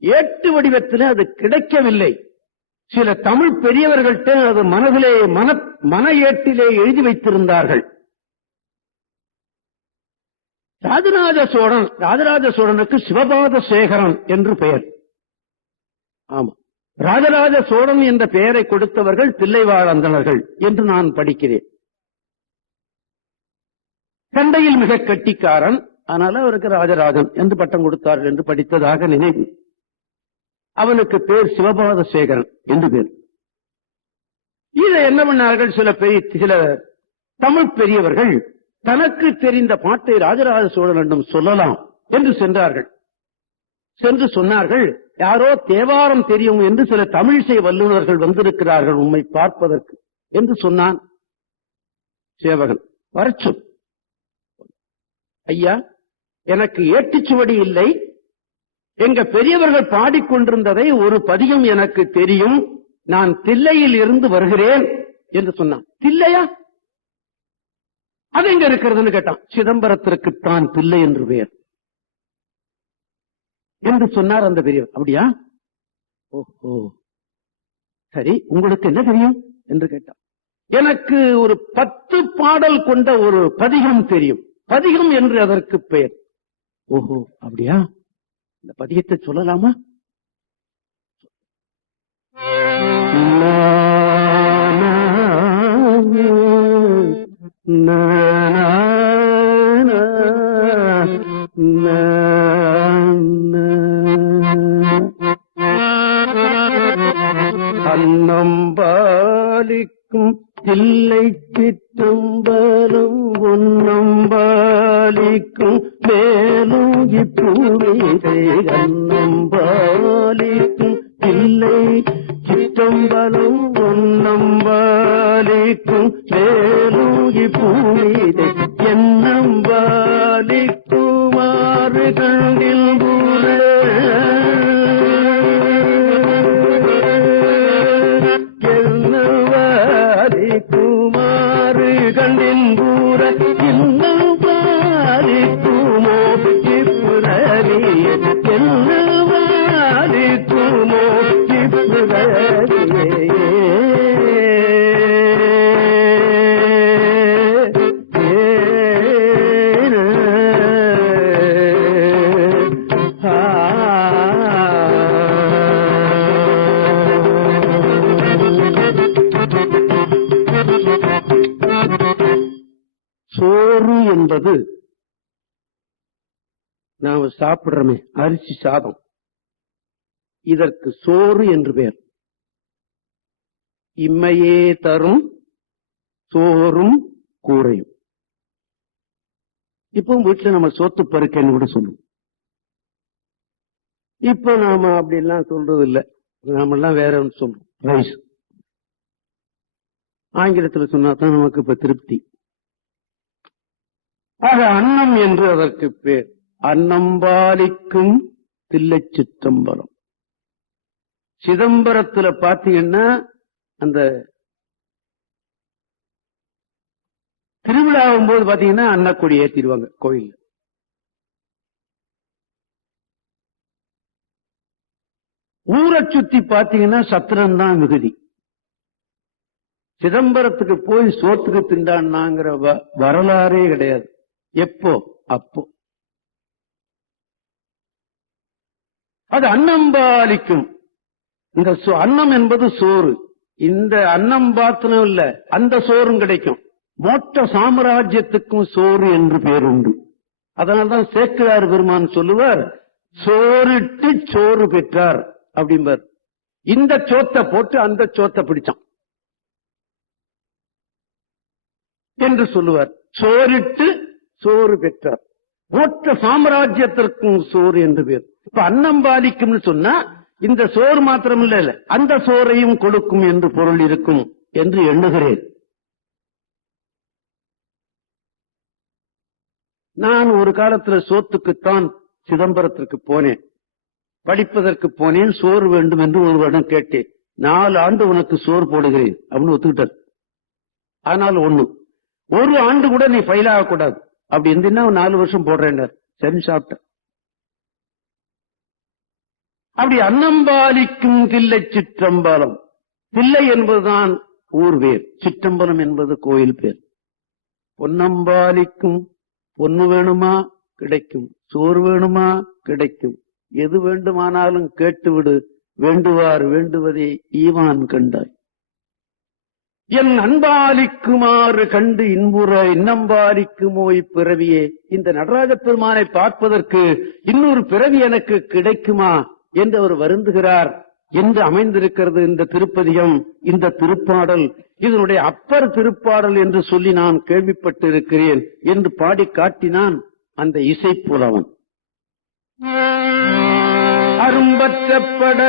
ஏட்டு வடிவத்தில் அது கிடைக்கவில்லை. சில தமிழ் பெரியவர்கள்ட்ட அது மனதிலே மன ஏட்டிலே எழுதி வைத்திருந்தார்கள். ராஜராஜ சோழனுக்கு சிவபாத சேகரன் என்று பெயர். ஆமா, ராஜராஜ சோழன் என்ற பெயரை கொடுத்தவர்கள் தில்லைவாழ் அந்தணர்கள் என்று நான் படிக்கிறேன். சண்டையில் மிக கட்டிக்காரன், அதனால அவருக்கு ராஜராஜன் என்று பட்டம் கொடுத்தார்கள் என்று படித்ததாக நினைவு. அவனுக்கு பேர் சிவபாத சேகரன் என்று பேர். இதை என்ன பண்ணார்கள், சில தமிழ் பெரியவர்கள் தனக்கு தெரிந்த பாட்டை ராஜராஜ சோழனிடம் சொல்லலாம் என்று சென்றார்கள். சென்று சொன்னார்கள், யாரோ தேவாரம் தெரியும் என்று சில தமிழிசை வல்லுநர்கள் வந்திருக்கிறார்கள் உம்மை பார்ப்பதற்கு என்று சொன்னான். சேவகன், வரச்சு ஐயா, எனக்கு ஏட்டுச்சுவடி இல்லை, எங்க பெரியவர்கள் பாடிக்கொண்டிருந்ததை ஒரு பதிகம் எனக்கு தெரியும், நான் தில்லையில் இருந்து வருகிறேன் என்று சொன்னான். தில்லையா, அது எங்க இருக்கிறதுன்னு கேட்டான். சிதம்பரத்திற்குத்தான் தில்லை என்று பெயர் என்று சொன்னார் அந்த பெரியவர். அப்படியா, ஓஹோ சரி, உங்களுக்கு என்ன தெரியும் என்று கேட்டார். எனக்கு ஒரு 10 பாடல் கொண்ட ஒரு பதிகம் தெரியும், பதிகம் என்று அதற்கு பெயர். ஓஹோ அப்படியா, இந்த பதிகத்தை சொல்லலாமா? அன்னம்பாலிக்கும் தில்லை சிற்றம்பலம் ஒன்னம்பாலிக்கும் மேலும் இப்பூமிதை. அன்னம்பாலிக்கும் தில்லை சிற்றம்பலம் ஒன்னம்பாலிக்கும் மேலும் இப்பூமிதை. என்னம்பாலிக்குமாறு கண்டில் குமாறு கண்டின் பூர இன்னும் பாலிக்குமோ இப்புரவி. என்ன பாலிக்குமோ இப்புரவியே. சோறு என்பது நாம சாப்பிடுறோமே அரிசி சாதம், இதற்கு சோறு என்று பெயர். இம்மையே தரும் சோறும் கூரையும். இப்போ வீட்டுல நம்ம சோத்து பருக்கன்னு கூட சொல்லுவோம். இப்ப நாம அப்படி எல்லாம் சொல்றது இல்லை, நாம எல்லாம் வேற ஒன்று சொல்றோம், ரைஸ். ஆங்கிலத்தில் சொன்னாதான் நமக்கு இப்ப திருப்தி. ஆக அன்னம் என்று அதற்கு பேர். அன்னம்பாலிக்கும் தில்லை சிற்றம்பலம். சிதம்பரத்துல பாத்தீங்கன்னா அந்த திருவிழாவும் போது பாத்தீங்கன்னா அன்னக்கொடி ஏத்திடுவாங்க கோயில். ஊரை சுத்தி பாத்தீங்கன்னா சத்திரம் தான் மிகுதி. சிதம்பரத்துக்கு போய் சோத்துக்கு திண்டான்னாங்கிற வரலாறே கிடையாது. எப்போ? அப்போ. அது அன்னம்பாலிக்கும். இந்த அன்னம் என்பது சோறு. இந்த அன்னம் பாத்திரம் இல்ல, அந்த சோறும் கிடைக்கும். மோட்ச சாம்ராஜ்யத்துக்கும் சோறு என்று பேர் உண்டு. அதனால்தான் சேக்கிழார் பெருமான் சொல்லுவார், சோறிட்டு சோறு பெற்றார் அப்படிம்பார். இந்த சோத்தை போட்டு அந்த சோத்தை பிடிச்சான் என்று சொல்லுவார். சோறிட்டு சோறு பெற்றார். மோட்ச சாம்ராஜ்யத்திற்கும் சோறு என்று பேர். இப்ப அன்னம்பாலிக்கும் சொன்னா இந்த சோறு மாத்திரம் இல்ல, அந்த சோறையும் கொடுக்கும் என்று பொருள் இருக்கும் என்று எண்ணுகிறேன். நான் ஒரு காலத்துல சோத்துக்குத்தான் சிதம்பரத்திற்கு போனேன். படிப்பதற்கு போனேன், சோறு வேண்டும் என்று ஒருவரிடம் கேட்டேன். 4 ஆண்டு உனக்கு சோறு போடுகிறேன் அப்படின்னு ஒத்துக்கிட்டார். ஆனால் ஒரு ஆண்டு கூட நீ ஃபெயில் ஆகக்கூடாது, அப்படி இருந்தீங்கன்னா 4 வருஷம் போடுறேன். சரி சாப்பிட்ட. அப்படி அன்னம்பாலிக்கும் தில்லை சிற்றம்பலம். தில்லை என்பதுதான் ஊர் பேர், சிற்றம்பலம் என்பது கோயில் பேர். பொன்னம்பாலிக்கும், பொண்ணு வேணுமா கிடைக்கும், சோறு வேணுமா கிடைக்கும், எது வேண்டுமானாலும் கேட்டுவிடு, வேண்டுவார் வேண்டுவதே ஈவான் கண்டாய். என் அன்பாலிக்குமாறு கண்டு இன்புற இன்னம்பாலிக்குமோ இப்பிறவியே. இந்த நடராஜ பெருமானை பார்ப்பதற்கு இன்னொரு பிறவி எனக்கு கிடைக்குமா என்று அவர் வருந்துகிறார் என்று அமைந்திருக்கிறது இந்த திருப்பதிகம், இந்த திருப்பாடல். இதனுடைய அப்பர் திருப்பாடல் என்று சொல்லி நான் கேள்விப்பட்டிருக்கிறேன் என்று பாடி காட்டினான் அந்த இசைப்புலவன். அரும்பற்றப்பட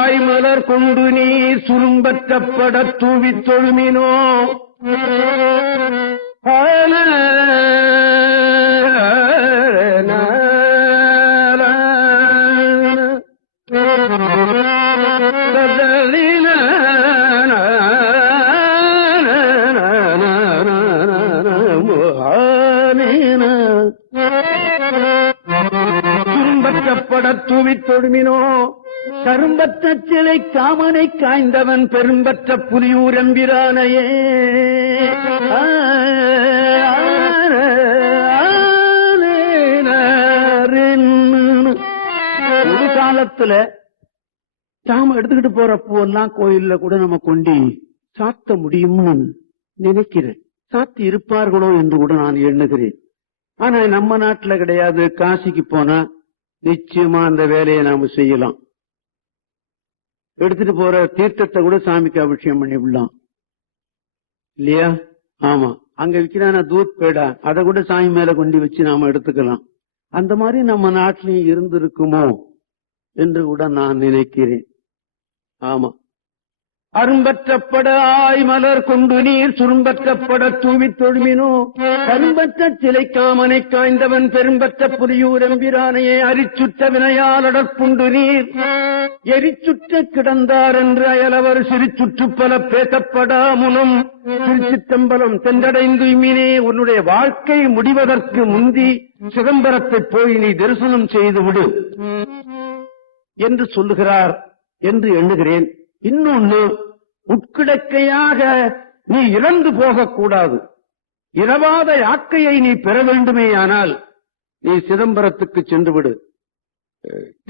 ஆய்மலர் கொண்டு நீர் சுரும்பற்றப்பட தூவித் தொழுமினோ தூவி தொழுமினோ. கரும்பற்ற சிலை காமனை காய்ந்தவன் பெரும்பற்ற புலியூர் எம்பிரானையே. ஒரு காலத்துல தாம எடுத்துக்கிட்டு போற பூவெல்லாம் கோயில்ல கூட நம்ம கொண்டு சாத்த முடியும்னு நினைக்கிறேன். சாத்தி இருப்பார்களோ என்று கூட நான் எண்ணுகிறேன். ஆனா நம்ம நாட்டுல கிடையாது. காசிக்கு போனா நிச்சயமா அந்த வேலையை நாம செய்யலாம். எடுத்துட்டு போற தீர்த்தத்தை கூட சாமிக்கு அபிஷேகம் பண்ணி விடலாம் இல்லையா? ஆமா, அங்க விற்கிறான தூத் பேடா, அதை கூட சாமி மேல கொண்டு வச்சு நாம எடுத்துக்கலாம். அந்த மாதிரி நம்ம நாட்டிலையும் இருந்திருக்குமோ என்று கூட நான் நினைக்கிறேன். ஆமா, அரும்பற்றப்பட ஆய்மலர் கொண்டு நீர் சுரும்பற்றப்பட தூவி தொழுமினோ. கரும்பற்ற சிலை காமனை காய்ந்தவன் பெரும்பற்ற புலியூர் எம்பிரானையே. அரிச்சுற்ற வினையால் அடற்புண்டு நீர் எரிச்சுற்ற கிடந்தார் என்று அயலவர் சிறுச்சுற்று பல பேசப்படா முனம். திருச்சிற்றம்பலம் சென்றடைந்து மீனே, உன்னுடைய வாழ்க்கை முடிவதற்கு முந்தி சிதம்பரத்தை போய் நீ தரிசனம் செய்து விடு என்று சொல்லுகிறார் என்று எண்ணுகிறேன். இன்னொன்னு, உட்கிடக்கையாக நீ இறந்து போகக்கூடாது. இரவாத யாக்கையை நீ பெற வேண்டுமேயானால் நீ சிதம்பரத்துக்கு சென்று விடு,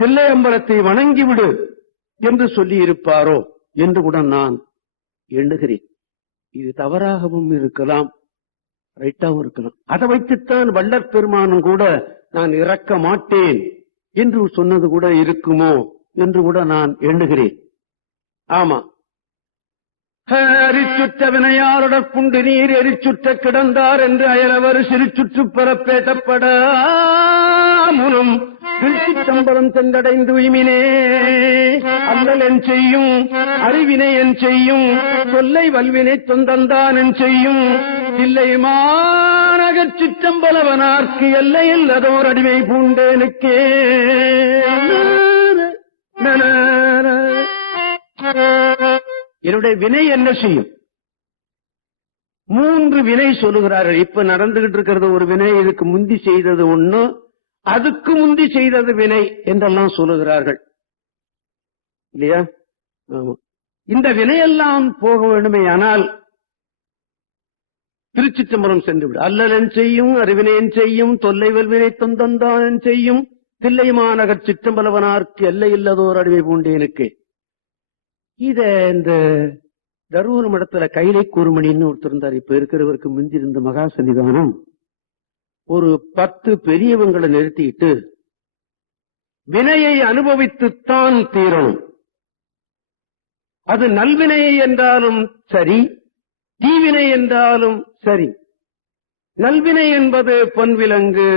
தில்லையம்பலத்தை வணங்கிவிடு என்று சொல்லி இருப்பாரோ என்று கூட நான் எண்ணுகிறேன். இது தவறாகவும் இருக்கலாம், ரைட்டாகவும் இருக்கலாம். அதை வைத்துத்தான் வள்ளற் பெருமானும் கூட நான் இறக்க மாட்டேன் என்று சொன்னது கூட இருக்குமோ என்று கூட நான் எண்ணுகிறேன். ஆமா, எரிச்சுற்ற வினையாருடற் புண்டு நீர் எரிச்சுற்ற கிடந்தார் என்று அயலவர் சிறுச்சுற்று பரப்பேசப்பட முனம். திருச்சிற்றம்பலம் சென்றடைந்து உய்மினே, அல்லல் என் செய்யும் அறிவினை என் செய்யும் சொல்லை வல்வினை தொந்தந்தான் என் செய்யும். இல்லை மாநகர் சிற்றம்பலவனார்க்கு எல்லையில் அதோர் அடிமை பூண்டேனுக்கே. என்னுடைய வினை என்ன செய்யும்? 3 வினை சொல்லுகிறார்கள். இப்ப நடந்துகிட்டு இருக்கிறது ஒரு வினை, இதுக்கு முந்தி செய்தது ஒண்ணு, அதுக்கு முந்தி செய்தது வினை என்றெல்லாம் சொல்லுகிறார்கள் இல்லையா? இந்த வினையெல்லாம் போக வேண்டுமே ஆனால் திருச்சிற்றம்பலம் சென்று விடு. அல்லலன் செய்யும் அறிவினையன் செய்யும் தொல்லை வல்வினை தொந்தந்தான் செய்யும் தில்லை மாநகர் சிற்றம்பலவனார்க்கு எல்லை இல்லதோர் அடிமை பூண்டேனுக்கு. இத இந்த தருமபுரி மடத்துல கைலை கூர்மணின்னு ஒருத்தர் இருந்தார். இப்ப இருக்கிறவருக்கு முந்தி இருந்த மகா சன்னிதானம் ஒரு 10 பெரியவங்களை நிறுத்திட்டு வினையை அனுபவித்துத்தான் தீரணும். அது நல்வினை என்றாலும் சரி, தீவினை என்றாலும் சரி. நல்வினை என்பது பொன் விலங்கு,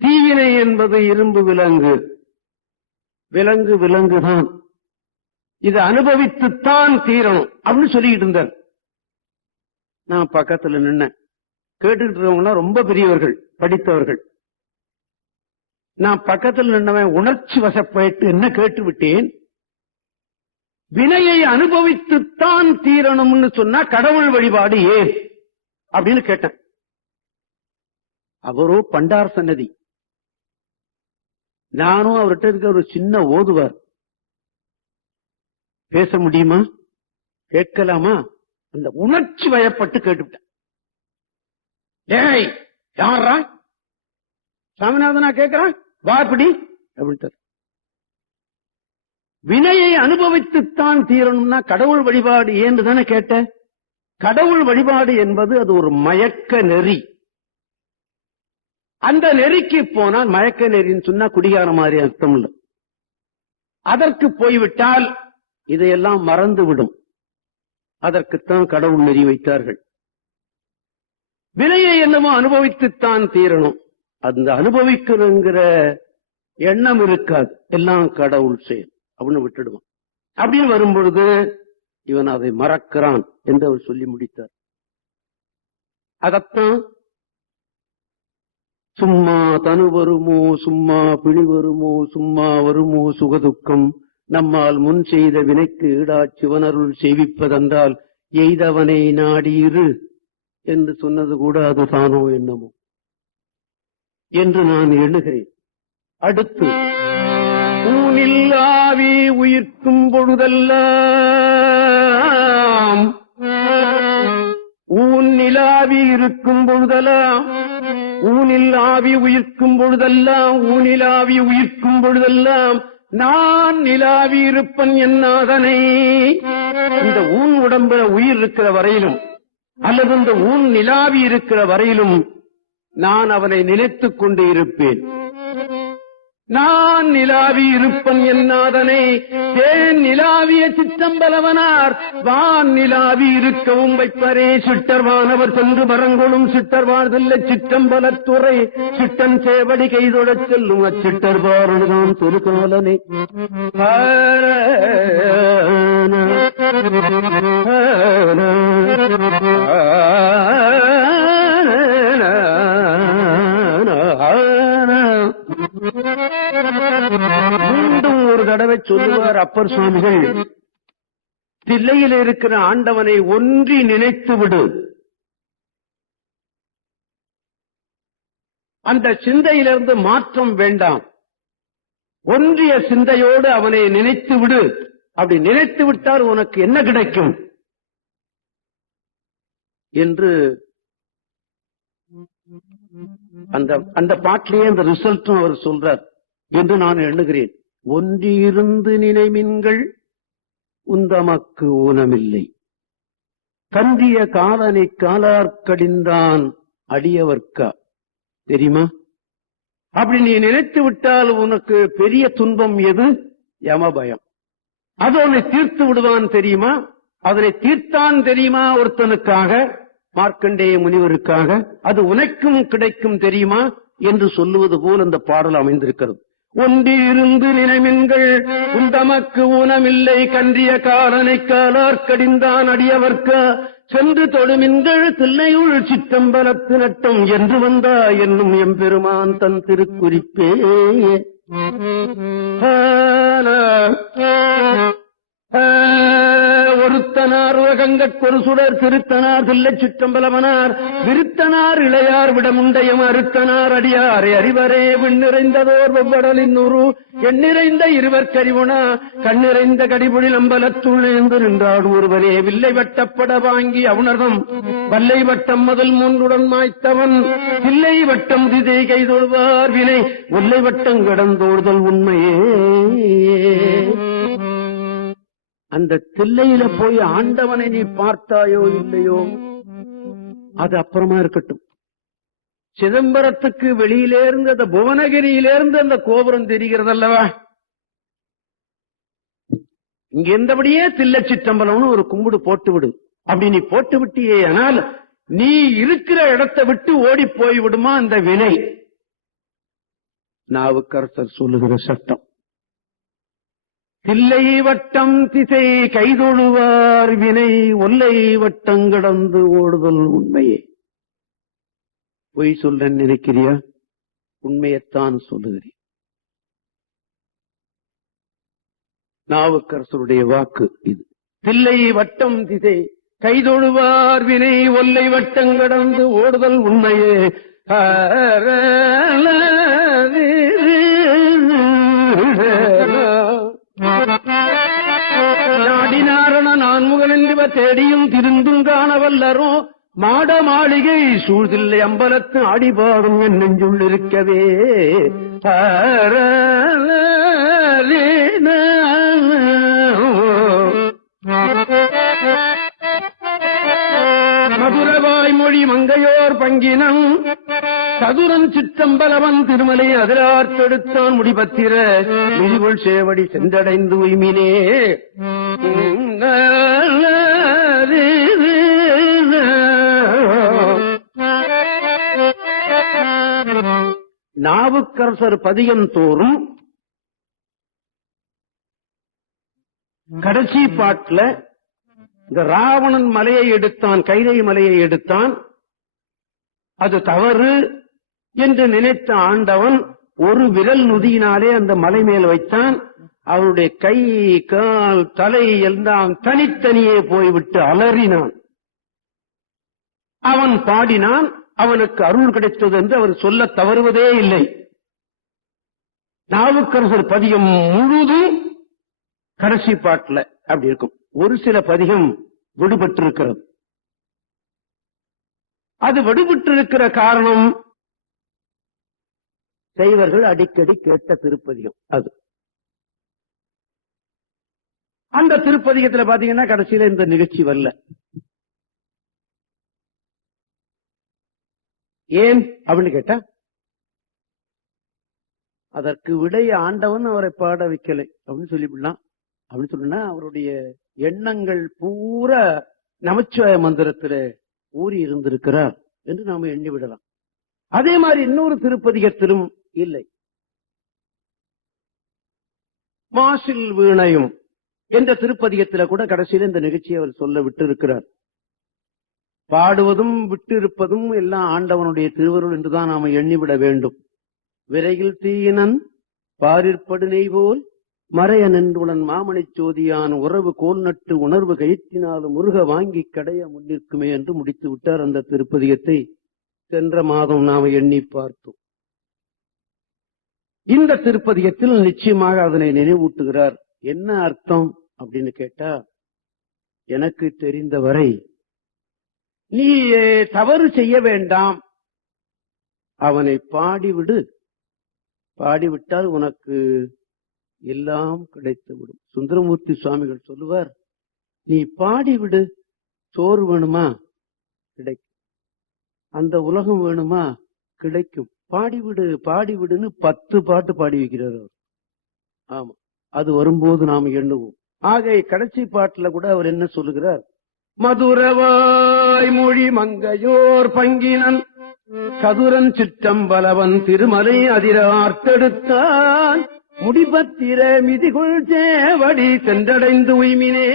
தீவினை என்பது இரும்பு விலங்கு. விலங்கு விலங்குதான், இதை அனுபவித்துத்தான் தீரணும் அப்படின்னு சொல்லிட்டு இருந்தார். நான் பக்கத்துல நின்ன கேட்டுக்கிட்டு இருக்கவங்க ரொம்ப பெரியவர்கள், படித்தவர்கள். நான் பக்கத்தில் நின்றவன் உணர்ச்சி வசப்பட்டு என்ன கேட்டு விட்டேன், வினையை அனுபவித்துத்தான் தீரணும்னு சொன்னா கடவுள் வழிபாடு ஏன் அப்படின்னு கேட்டேன். அவரோ பண்டார் சன்னதி, நானும் அவர்கிட்ட இருக்க ஒரு சின்ன ஓதுவார். பேச முடியுமா, கேட்கலாமா? அந்த உணர்ச்சி வயப்பட்டு கேட்டுவிட்டேன். டேய் யாரா சாமிநாதனா கேட்கிறான், வாப்படி அப்படின்ட்டு. வினையை அனுபவித்துத்தான் தீரணும்னா கடவுள் வழிபாடு ஏன்னு தானே கேட்ட. கடவுள் வழிபாடு என்பது அது ஒரு மயக்க நெறி. அந்த நெறிக்கு போனால், மயக்க நெறின்னு சொன்னா குடிகார மாதிரி அர்த்தம் இல்லை, அதற்கு போய்விட்டால் இதையெல்லாம் மறந்துவிடும். அதற்குத்தான் கடவுள் நெறி வைத்தார்கள். வினையை என்னமோ அனுபவித்துத்தான் தீரணும், அந்த அனுபவிக்கிறங்கிற எண்ணம் இருக்காது, எல்லாம் கடவுள் செயல் அப்படின்னு விட்டுடுவான். அப்படின்னு வரும்பொழுது இவன் அதை மறக்கிறான் என்று அவர் சொல்லி முடித்தார். அதத்தான் சும்மா தனு வருமோ, சும்மா பிணி வருமோ, சும்மா வருமோ சுகதுக்கம், நம்மால் முன் செய்த வினைக்கு ஈடா சிவனருள் செய்விப்பதென்றால் எய்தவனை நாடியிரு என்று சொன்னது கூட அதுதானோ என்னமோ என்று நான் எண்ணுகிறேன். அடுத்து ஊனில் ஆவி உயிர்க்கும் பொழுதெல்லாம், ஊன் நிலாவி இருக்கும் பொழுதெல்லாம், ஊனில் ஆவி உயிர்க்கும் பொழுதெல்லாம், ஊனில் ஆவி உயிர்க்கும் பொழுதெல்லாம் நான் நிலாவி இருப்பன் என்னாதனை. இந்த ஊன் உடம்புல உயிர் இருக்கிற வரையிலும் அல்லது இந்த ஊன் நிலாவி இருக்கிற வரையிலும் நான் அவனை நினைத்துக் கொண்டு இருப்பேன். நான் நிலாவி இருப்பன் என்னாதனை. ஏன் நிலாவிய சிற்றம்பலவனார் வான் நிலாவி இருக்கவும் வைப்பரே. சிட்டர்வானவர் சென்று மரங்கொளும் சிட்டர்வார்தில்லை சிற்றம்பலத்துறை சிட்டன் சேவடி கைதொடச் செல்லும் அச்சிட்டர்வாருதான் திருக்காலனே. மீண்டும் ஒரு தடவை சொல்லுவார் அப்பர் சுவாமிகள், தில்லையில் இருக்கிற ஆண்டவனை ஒன்றி நினைத்து விடு. அந்த சிந்தையிலிருந்து மாற்றம் வேண்டாம், ஒன்றிய சிந்தையோடு அவனை நினைத்து விடு. அப்படி நினைத்து விட்டால் உனக்கு என்ன கிடைக்கும் என்று அந்த பாட்டிலேயே அந்த ரிசல்ட்டும் அவர் சொல்றார் என்று நான் எண்ணுகிறேன். ஒன்றியிருந்து நினைமின்கள் உந்தமக்கு ஊனமில்லை, கன்றிய காலனை காலார்க்கடிந்தான் அடியவர்க்கா. தெரியுமா? அப்படி நீ நினைத்து விட்டால் உனக்கு பெரிய துன்பம் எது? யமபயம். அது அவனை தீர்த்து விடுவான் தெரியுமா? அதனை தீர்த்தான் தெரியுமா ஒருத்தனுக்காக, மார்க்கண்டேய முனிவருக்காக. அது உனக்கும் கிடைக்கும் தெரியுமா என்று சொல்லுவது போல் அந்த பாடல் அமைந்திருக்கிறது. ஒன்றியிருந்து நினைமின்கள் உந்தமக்கு ஊனமில்லை, கன்றிய காலனை காலார்க்கடிந்தான் அடியவர்க்க சென்று தொடுமின்கள் தில்லையுள் சிற்றம்பலத்து நட்டம் என்று வந்தா என்னும் எம்பெருமான் தன் திருக்குறிப்பே. ஒருத்தனார் உலகங்கட்கொரு சுடர் திருத்தனார் தில்லை சிற்றம்பலவனார் விருத்தனார் இளையார் விடமுண்டையம் அறுத்தனார் அடியாரை அறிவரே. விண்ணிறைந்ததோர் வெவ்வடலின் நூறு எண்ணிறைந்த இருவர் கரிவுணா கண்ணிறைந்த கடிபொழில் அம்பலத்துள் எழுந்து நின்றாடு ஒருவரே. வில்லை வட்டப்பட வாங்கி அவுணர்தம் வல்லை வட்டம் முதல் மூன்றுடன் மாய்த்தவன் தில்லை வட்டம் திதை கைதொழுவார் வினை ஒல்லை வட்டம் கடந்தோடுதல் உண்மையே. அந்த தில்லையில போய் ஆண்டவனை நீ பார்த்தாயோ இல்லையோ அது அப்புறமா இருக்கட்டும். சிதம்பரத்துக்கு வெளியிலேருந்து அந்த புவனகிரியிலேருந்து அந்த கோபுரம் தெரிகிறதல்லவா, இங்க இருந்தபடியே தில்லை சிற்றம்பலம்னு ஒரு கும்பிடு போட்டு விடு. அப்படி நீ போட்டு விட்டியே ஆனால் நீ இருக்கிற இடத்தை விட்டு ஓடி போய் விடுமா அந்த வினை. நாவுக்கரசர் சொல்லுகிற சட்டம். தில்லை வட்டம் திசை கைதொழுவார் வினை ஒல்லை வட்டம் கடந்து ஓடுதல் உண்மையே. பொய் சொல்ல நினைக்கிறியா? உண்மையத்தான் சொல்லுகிறேன். நாவுக்கரசருடைய வாக்கு இது. தில்லை வட்டம் திசை கைதொழுவார் வினை ஒல்லை வட்டம் கடந்து ஓடுதல் உண்மையே. நாடினாரண நான்முகன் என்ப தேடியும் திருந்தும் காணவல்லரோ மாட மாளிகை சூழ்தில்லை அம்பலத்து அடிபாடும் என் நெஞ்சுள் இருக்கவே. மதுரவாய் மொழி மங்கையோர் பங்கினம் சதுரன் சிற்றம்பலவன் திருமலை அதிரார்த்தெடுத்தான் முடிபத்திர மிதிகொள் சேவடி சென்றடைந்து உய்மினே. நாவுக்கரசர் பதிகம் தோறும் கடைசி பாட்டுல இந்த ராவணன் மலையை எடுத்தான், கைலை மலையை எடுத்தான், அது தவறு என்று நினைத்த ஆண்டவன் ஒரு விரல் நுதியினாலே அந்த மலை மேல் வைத்தான். அவருடைய கை கால் தலை எல்லாம் தனித்தனியே போய்விட்டு அலறினான். அவன் பாடினான், அவனுக்கு அருள் கிடைத்தது என்று அவர் சொல்ல தவறுவதே இல்லை. நாவுக்கரசர் பதிகம் முழுதும் கடைசி பாட்டுல அப்படி இருக்கும். ஒரு சில பதிகம் விடுபட்டிருக்கிறது. அது விடுபட்டிருக்கிற காரணம் செய்வர்கள் அடிக்கடி கேட்ட திருப்பதிகம். அது அந்த திருப்பதிகத்துல பாத்தீங்கன்னா கடைசியில இந்த நிகழ்ச்சி வரல. ஏன் அப்படின்னு கேட்டா அதற்கு விடை ஆண்டவன் அவரை பாட வைக்கலை அப்படின்னு சொல்லிவிடலாம். அப்படின்னு சொன்னா அவருடைய எண்ணங்கள் பூரா நமச்சிவாய மந்திரத்துல ஊறி இருந்திருக்கிறார் என்று நாம எண்ணி விடலாம். அதே மாதிரி இன்னொரு திருப்பதிகத்திலும் இல்லை. மாசில் வீணையும் என்ற திருப்பதிகத்தில கூட கடைசியில இந்த நிகழ்ச்சியை அவர் சொல்ல விட்டு இருக்கிறார். பாடுவதும் விட்டு இருப்பதும் எல்லாம் ஆண்டவனுடைய திருவருள் என்றுதான் நாம எண்ணிவிட வேண்டும். விரையில் தீயினன் பாரிற்படு நெய்போல் மறைய நின்றுடன் மாமணிச் சோதியான் உறவு கோல் நட்டு உணர்வு கயிற்றினாலும் முருக வாங்கி கடைய முன்னிற்குமே என்று முடித்து விட்டார். அந்த திருப்பதிகத்தை சென்ற மாதம் நாம எண்ணி பார்த்தோம். இந்த திருப்பதிகத்தில் நிச்சயமாக அதனை நினைவூட்டுகிறார். என்ன அர்த்தம் அப்படின்னு கேட்டா, எனக்கு தெரிந்தவரை நீ தவறு செய்ய வேண்டாம், அவனை பாடிவிடு, பாடிவிட்டால் உனக்கு எல்லாம் கிடைத்துவிடும். சுந்தரமூர்த்தி சுவாமிகள் சொல்லுவார், நீ பாடிவிடு, சோறு வேணுமா கிடைக்கும், அந்த உலகம் வேணுமா கிடைக்கும், பாடிவிடு பாடிவிடுன்னு 10 பாட்டு பாடி வைக்கிறார் அவர். ஆமா, அது வரும்போது நாம் எண்ணுவோம். ஆக கடைசி பாட்டுல கூட அவர் என்ன சொல்லுகிறார், மதுரவாய் மொழி மங்கையோர் பங்கினன் கதுரன் சிற்றம்பலவன் திருமலை அதிரார்த்தெடுத்தான் முடிபத்திர மிதிகுள் சேவடி சென்றடைந்து உய்மினே.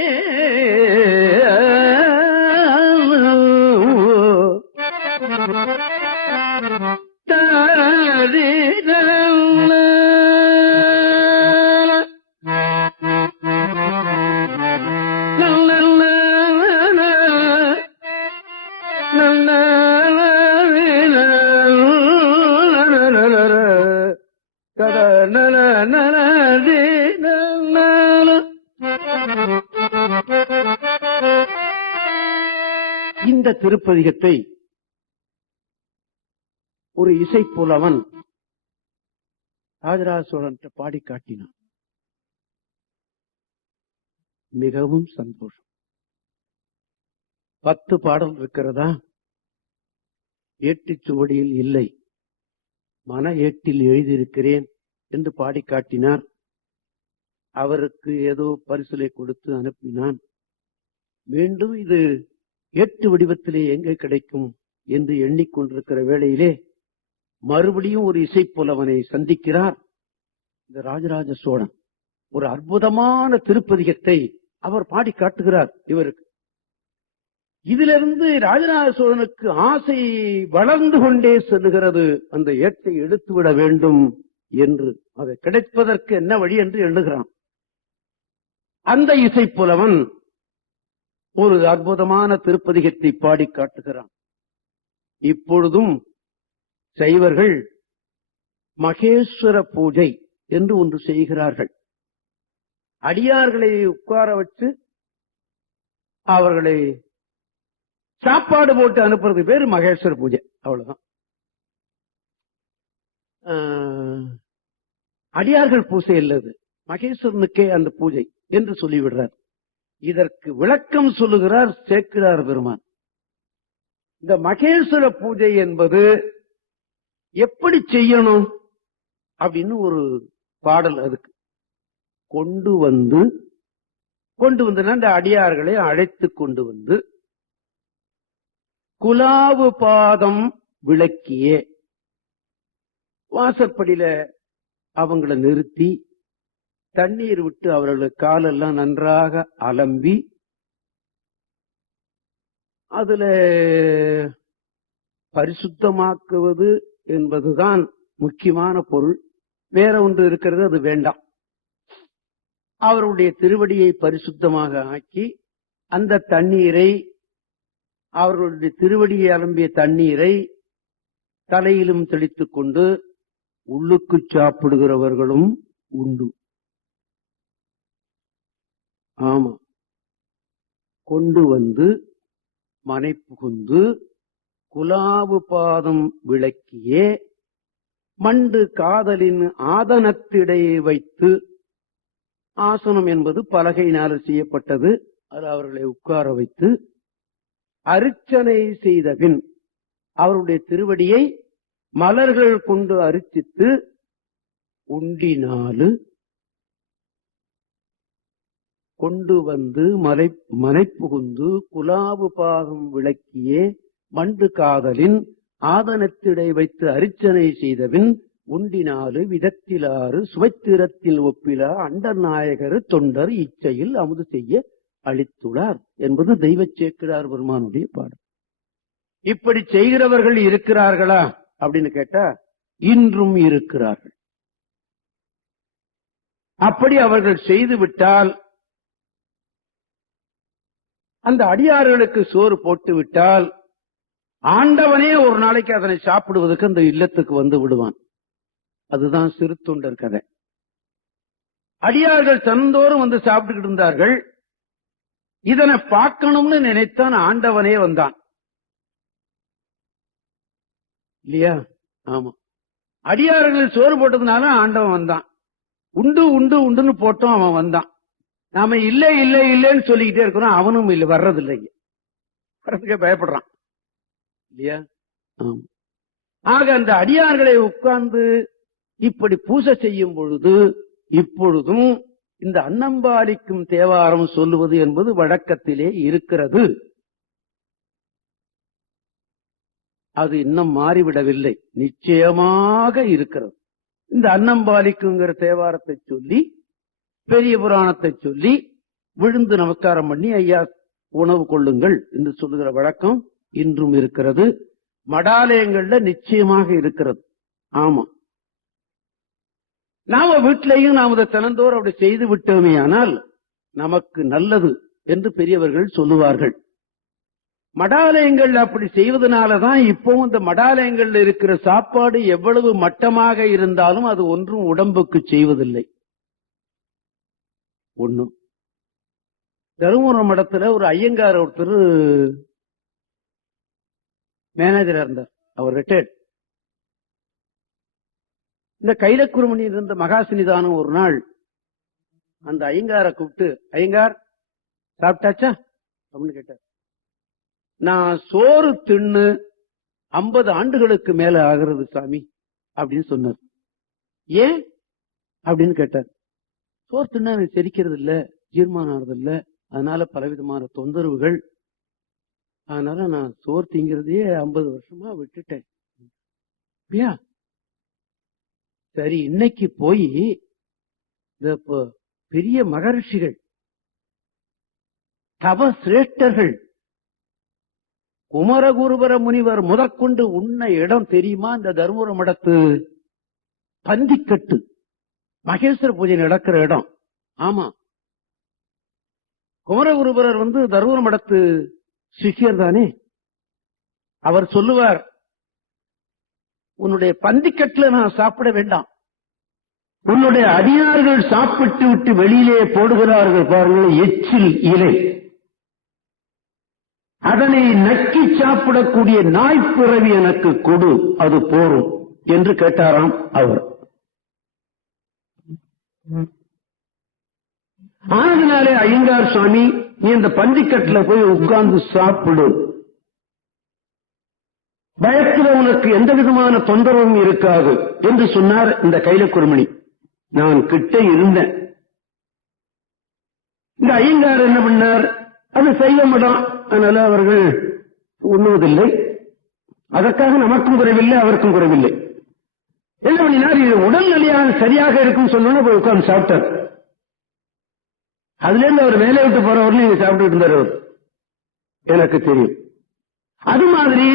இந்த திருப்பதிகத்தை ஒரு இசைப்புலவன் ராஜராஜ சோழன் பாடி காட்டினான். மிகவும் சந்தோஷம். 10 பாடல் இருக்கிறதா? ஏட்டுச்சுவடியில் இல்லை, மன ஏட்டில் எழுதியிருக்கிறேன் என்று பாடி காட்டினார். அவருக்கு ஏதோ பரிசுலை கொடுத்து அனுப்பினான். மீண்டும் இது ஏட்டு வடிவத்திலே எங்கே கிடைக்கும் என்று எண்ணிக்கொண்டிருக்கிற வேளையிலே மறுபடியும் ஒரு இசைப்புலவனை சந்திக்கிறார். இந்த ராஜராஜ சோழன் ஒரு அற்புதமான திருப்பதிகத்தை அவர் பாடி காட்டுகிறார் இவருக்கு. இதிலிருந்து ராஜராஜ சோழனுக்கு ஆசை வளர்ந்து கொண்டே செல்லுகிறது, அந்த ஏட்டை எடுத்துவிட வேண்டும் என்று. அதை கிடைப்பதற்கு என்ன வழி என்று எண்ணுகிறான். அந்த இசைப்புலவன் ஒரு அற்புதமான திருப்பதிகத்தை பாடி காட்டுகிறான். இப்பொழுதும் சைவர்கள் மகேஸ்வர பூஜை என்று ஒன்று செய்கிறார்கள். அடியார்களை உட்கார வச்சு அவர்களை சாப்பாடு போட்டு அனுப்புறது பேரு மகேஸ்வர பூஜை. அவ்வளவுதான். அடியார்கள் பூஜை இல்லது, மகேஸ்வரனுக்கே அந்த பூஜை என்று சொல்லிவிடுறார். இதற்கு விளக்கம் சொல்லுகிறார் சேக்கிழார் பெருமான். இந்த மகேஸ்வர பூஜை என்பது எப்படி செய்யணும் அப்படின்னு ஒரு பாடல். அதுக்கு கொண்டு வந்து இந்த அடியார்களை அழைத்து கொண்டு வந்து குலாவு பாதம் விளக்கியே வாசற்படியில அவங்களை நிறுத்தி தண்ணீர் விட்டு அவர்களுக்கு காலெல்லாம் நன்றாக அலம்பி அதுல பரிசுத்தமாக்குவது என்பதுதான் முக்கியமான பொருள். வேற ஒன்று இருக்கிறது, அது வேண்டாம். அவருடைய திருவடியை பரிசுத்தமாக ஆக்கி அந்த தண்ணீரை, அவர்களுடைய திருவடியை அலம்பிய தண்ணீரை தலையிலும் தெளித்துக் கொண்டு உள்ளுக்கு சாப்பிடுகிறவர்களும் உண்டு. ஆமா, கொண்டு வந்து மனை புகுந்து குலாவு பாதம் விளக்கியே மண்டு காதலின் ஆதனத்திடையே வைத்து, ஆசனம் என்பது பலகையினால் செய்யப்பட்டது, அது அவர்களை உட்கார வைத்து அர்ச்சனை செய்த பின் அவருடைய திருவடியை மலர்கள் கொண்டு அர்ச்சித்து உண்டினாலு கொண்டு வந்து மனை புகுந்து குலாவு பாதம் விளக்கியே மண்டு காதலின் ஆதனத்திடை வைத்து அர்ச்சனை செய்தபின் உண்டினாலு விதத்திலாறு சுவைத்திரத்தில் ஒப்பிலா அண்டர் நாயகர் தொண்டர் இச்சையில் அமுது செய்ய அளித்துள்ளார் என்பது தெய்வ சேக்கிழார் பெருமானுடைய பாடல். இப்படி செய்கிறவர்கள் இருக்கிறார்களா அப்படின்னு கேட்டா இன்றும் இருக்கிறார்கள். அப்படி அவர்கள் செய்து விட்டால், அந்த அடியார்களுக்கு சோறு போட்டு விட்டால், ஆண்டவனே ஒரு நாளைக்கு அதனை சாப்பிடுவதற்கு அந்த இல்லத்துக்கு வந்து விடுவான். அதுதான் சிறு தொண்டர் கதை. அடியார்கள் தினந்தோறும் வந்து சாப்பிட்டுக்கிட்டு இருந்தார்கள். இதனை பார்க்கணும்னு நினைத்தான் ஆண்டவனே வந்தான் இல்லையா? ஆமா, அடியார்கள் சோறு போட்டதுனால ஆண்டவன் வந்தான். உண்டு உண்டு உண்டுன்னு போட்டோம், அவன் வந்தான். நாம இல்லை இல்லை இல்லைன்னு சொல்லிக்கிட்டே இருக்கிறோம், அவனும் இல்லை, வர்றது இல்லைங்க, வர்றதுக்கே பயப்படுறான் இல்லையா? ஆமா. ஆக அந்த அடியார்களை உட்கார்ந்து இப்படி பூஜை செய்யும் பொழுது இப்பொழுதும் இந்த அன்னம்பாலிக்கும் தேவாரம் சொல்லுவது என்பது வழக்கத்திலே இருக்கிறது. அது இன்னும் மாறிவிடவில்லை, நிச்சயமாக இருக்கிறது. இந்த அன்னம்பாலிக்குங்கிற தேவாரத்தை சொல்லி, பெரிய புராணத்தை சொல்லி, விழுந்து நமஸ்காரம் பண்ணி ஐயா உணவு கொள்ளுங்கள் என்று சொல்லுகிற வழக்கம் இன்றும் இருக்கிறது. மடாலயங்கள்ல நிச்சயமாக இருக்கிறது. ஆமா, நாம வீட்டிலையும் நாம் இதை தினந்தோறும் அப்படி செய்து விட்டோமே ஆனால் நமக்கு நல்லது என்று பெரியவர்கள் சொல்லுவார்கள். மடாலயங்கள் அப்படி செய்வதனாலதான் இப்பவும் இந்த மடாலயங்கள்ல இருக்கிற சாப்பாடு எவ்வளவு மட்டமாக இருந்தாலும் அது ஒன்றும் உடம்புக்கு செய்வதில்லை. ஒண்ணும். தருமபுரம் மடத்துல ஒரு ஐயங்கார் ஒருத்தர் மேனேஜரா இருந்தார். அவர் ரிட்டையர்ட். இந்த கைலக்குருமணியில் இருந்த மகாசனிதானம் ஒரு நாள் அந்த ஐயங்காரை கூப்பிட்டு, ஐயங்கார் சாப்பிட்டாச்சா அப்படின்னு கேட்டார். நான் சோறு தின்னு 50 ஆண்டுகளுக்கு மேல ஆகிறது சாமி அப்படின்னு சொன்னார். ஏன் அப்படின்னு கேட்டார். சோறு தின்னா எனக்கு செரிக்கிறது இல்ல, ஜீர்மானம் ஆறது இல்ல, அதனால பலவிதமான தொந்தரவுகள், அதனால நான் சோறு திங்கிறதையே 50 வருஷமா விட்டுட்டேன். அப்படியா? சரி, இன்னைக்கு போய் இந்த பெரிய மகரிஷிகள், தவ சிரேஷ்டர்கள், குமரகுருபர முனிவர் முதற்கொண்டு உன்ன இடம் தெரியுமா? இந்த தருமபுர மடத்து பந்திக்கட்டு மகேஸ்வர பூஜை நடக்கிற இடம். ஆமா, குமரகுருபரர் தருமபுர மடத்து சிஷ்யர் தானே. அவர் சொல்லுவார், உன்னுடைய பந்திக்கட்டுல நான் சாப்பிட வேண்டாம், உன்னுடைய அடியார்கள் சாப்பிட்டு விட்டு வெளியிலே போடுகிறார்கள் பாருங்கள் எச்சில் இலை, அதனை நக்கி சாப்பிடக்கூடிய நாய்ப்பிறவி எனக்கு கொடு, அது போரும் என்று கேட்டாராம் அவர். ஆனதுனாலே ஐயங்கார் சுவாமி, நீ இந்த பந்திக்கட்டுல போய் உட்கார்ந்து சாப்பிடு, பயத்துல உனக்கு எந்த விதமான தொந்தரவும் இருக்காது என்று சொன்னார் இந்த கைலக்குருமணி. நான் கிட்ட இருந்தேன். இந்த ஐயங்கார் என்ன பண்ணார், அது செய்ய மாட்டான், அதனால அவர்கள் உண்ணுவதில்லை. அதற்காக நமக்கும் குறைவில்லை, அவருக்கும் குறைவில்லை. என்ன பண்ணினார், இது உடல்நிலையாக சரியாக இருக்கும் சொன்னா போய் உட்கார்ந்து சாப்பிட்டார். அதுல இருந்து அவர் வேலை விட்டு போறவர்கள் நீங்க சாப்பிட்டு இருந்தார் அவர், எனக்கு தெரியும். அது மாதிரி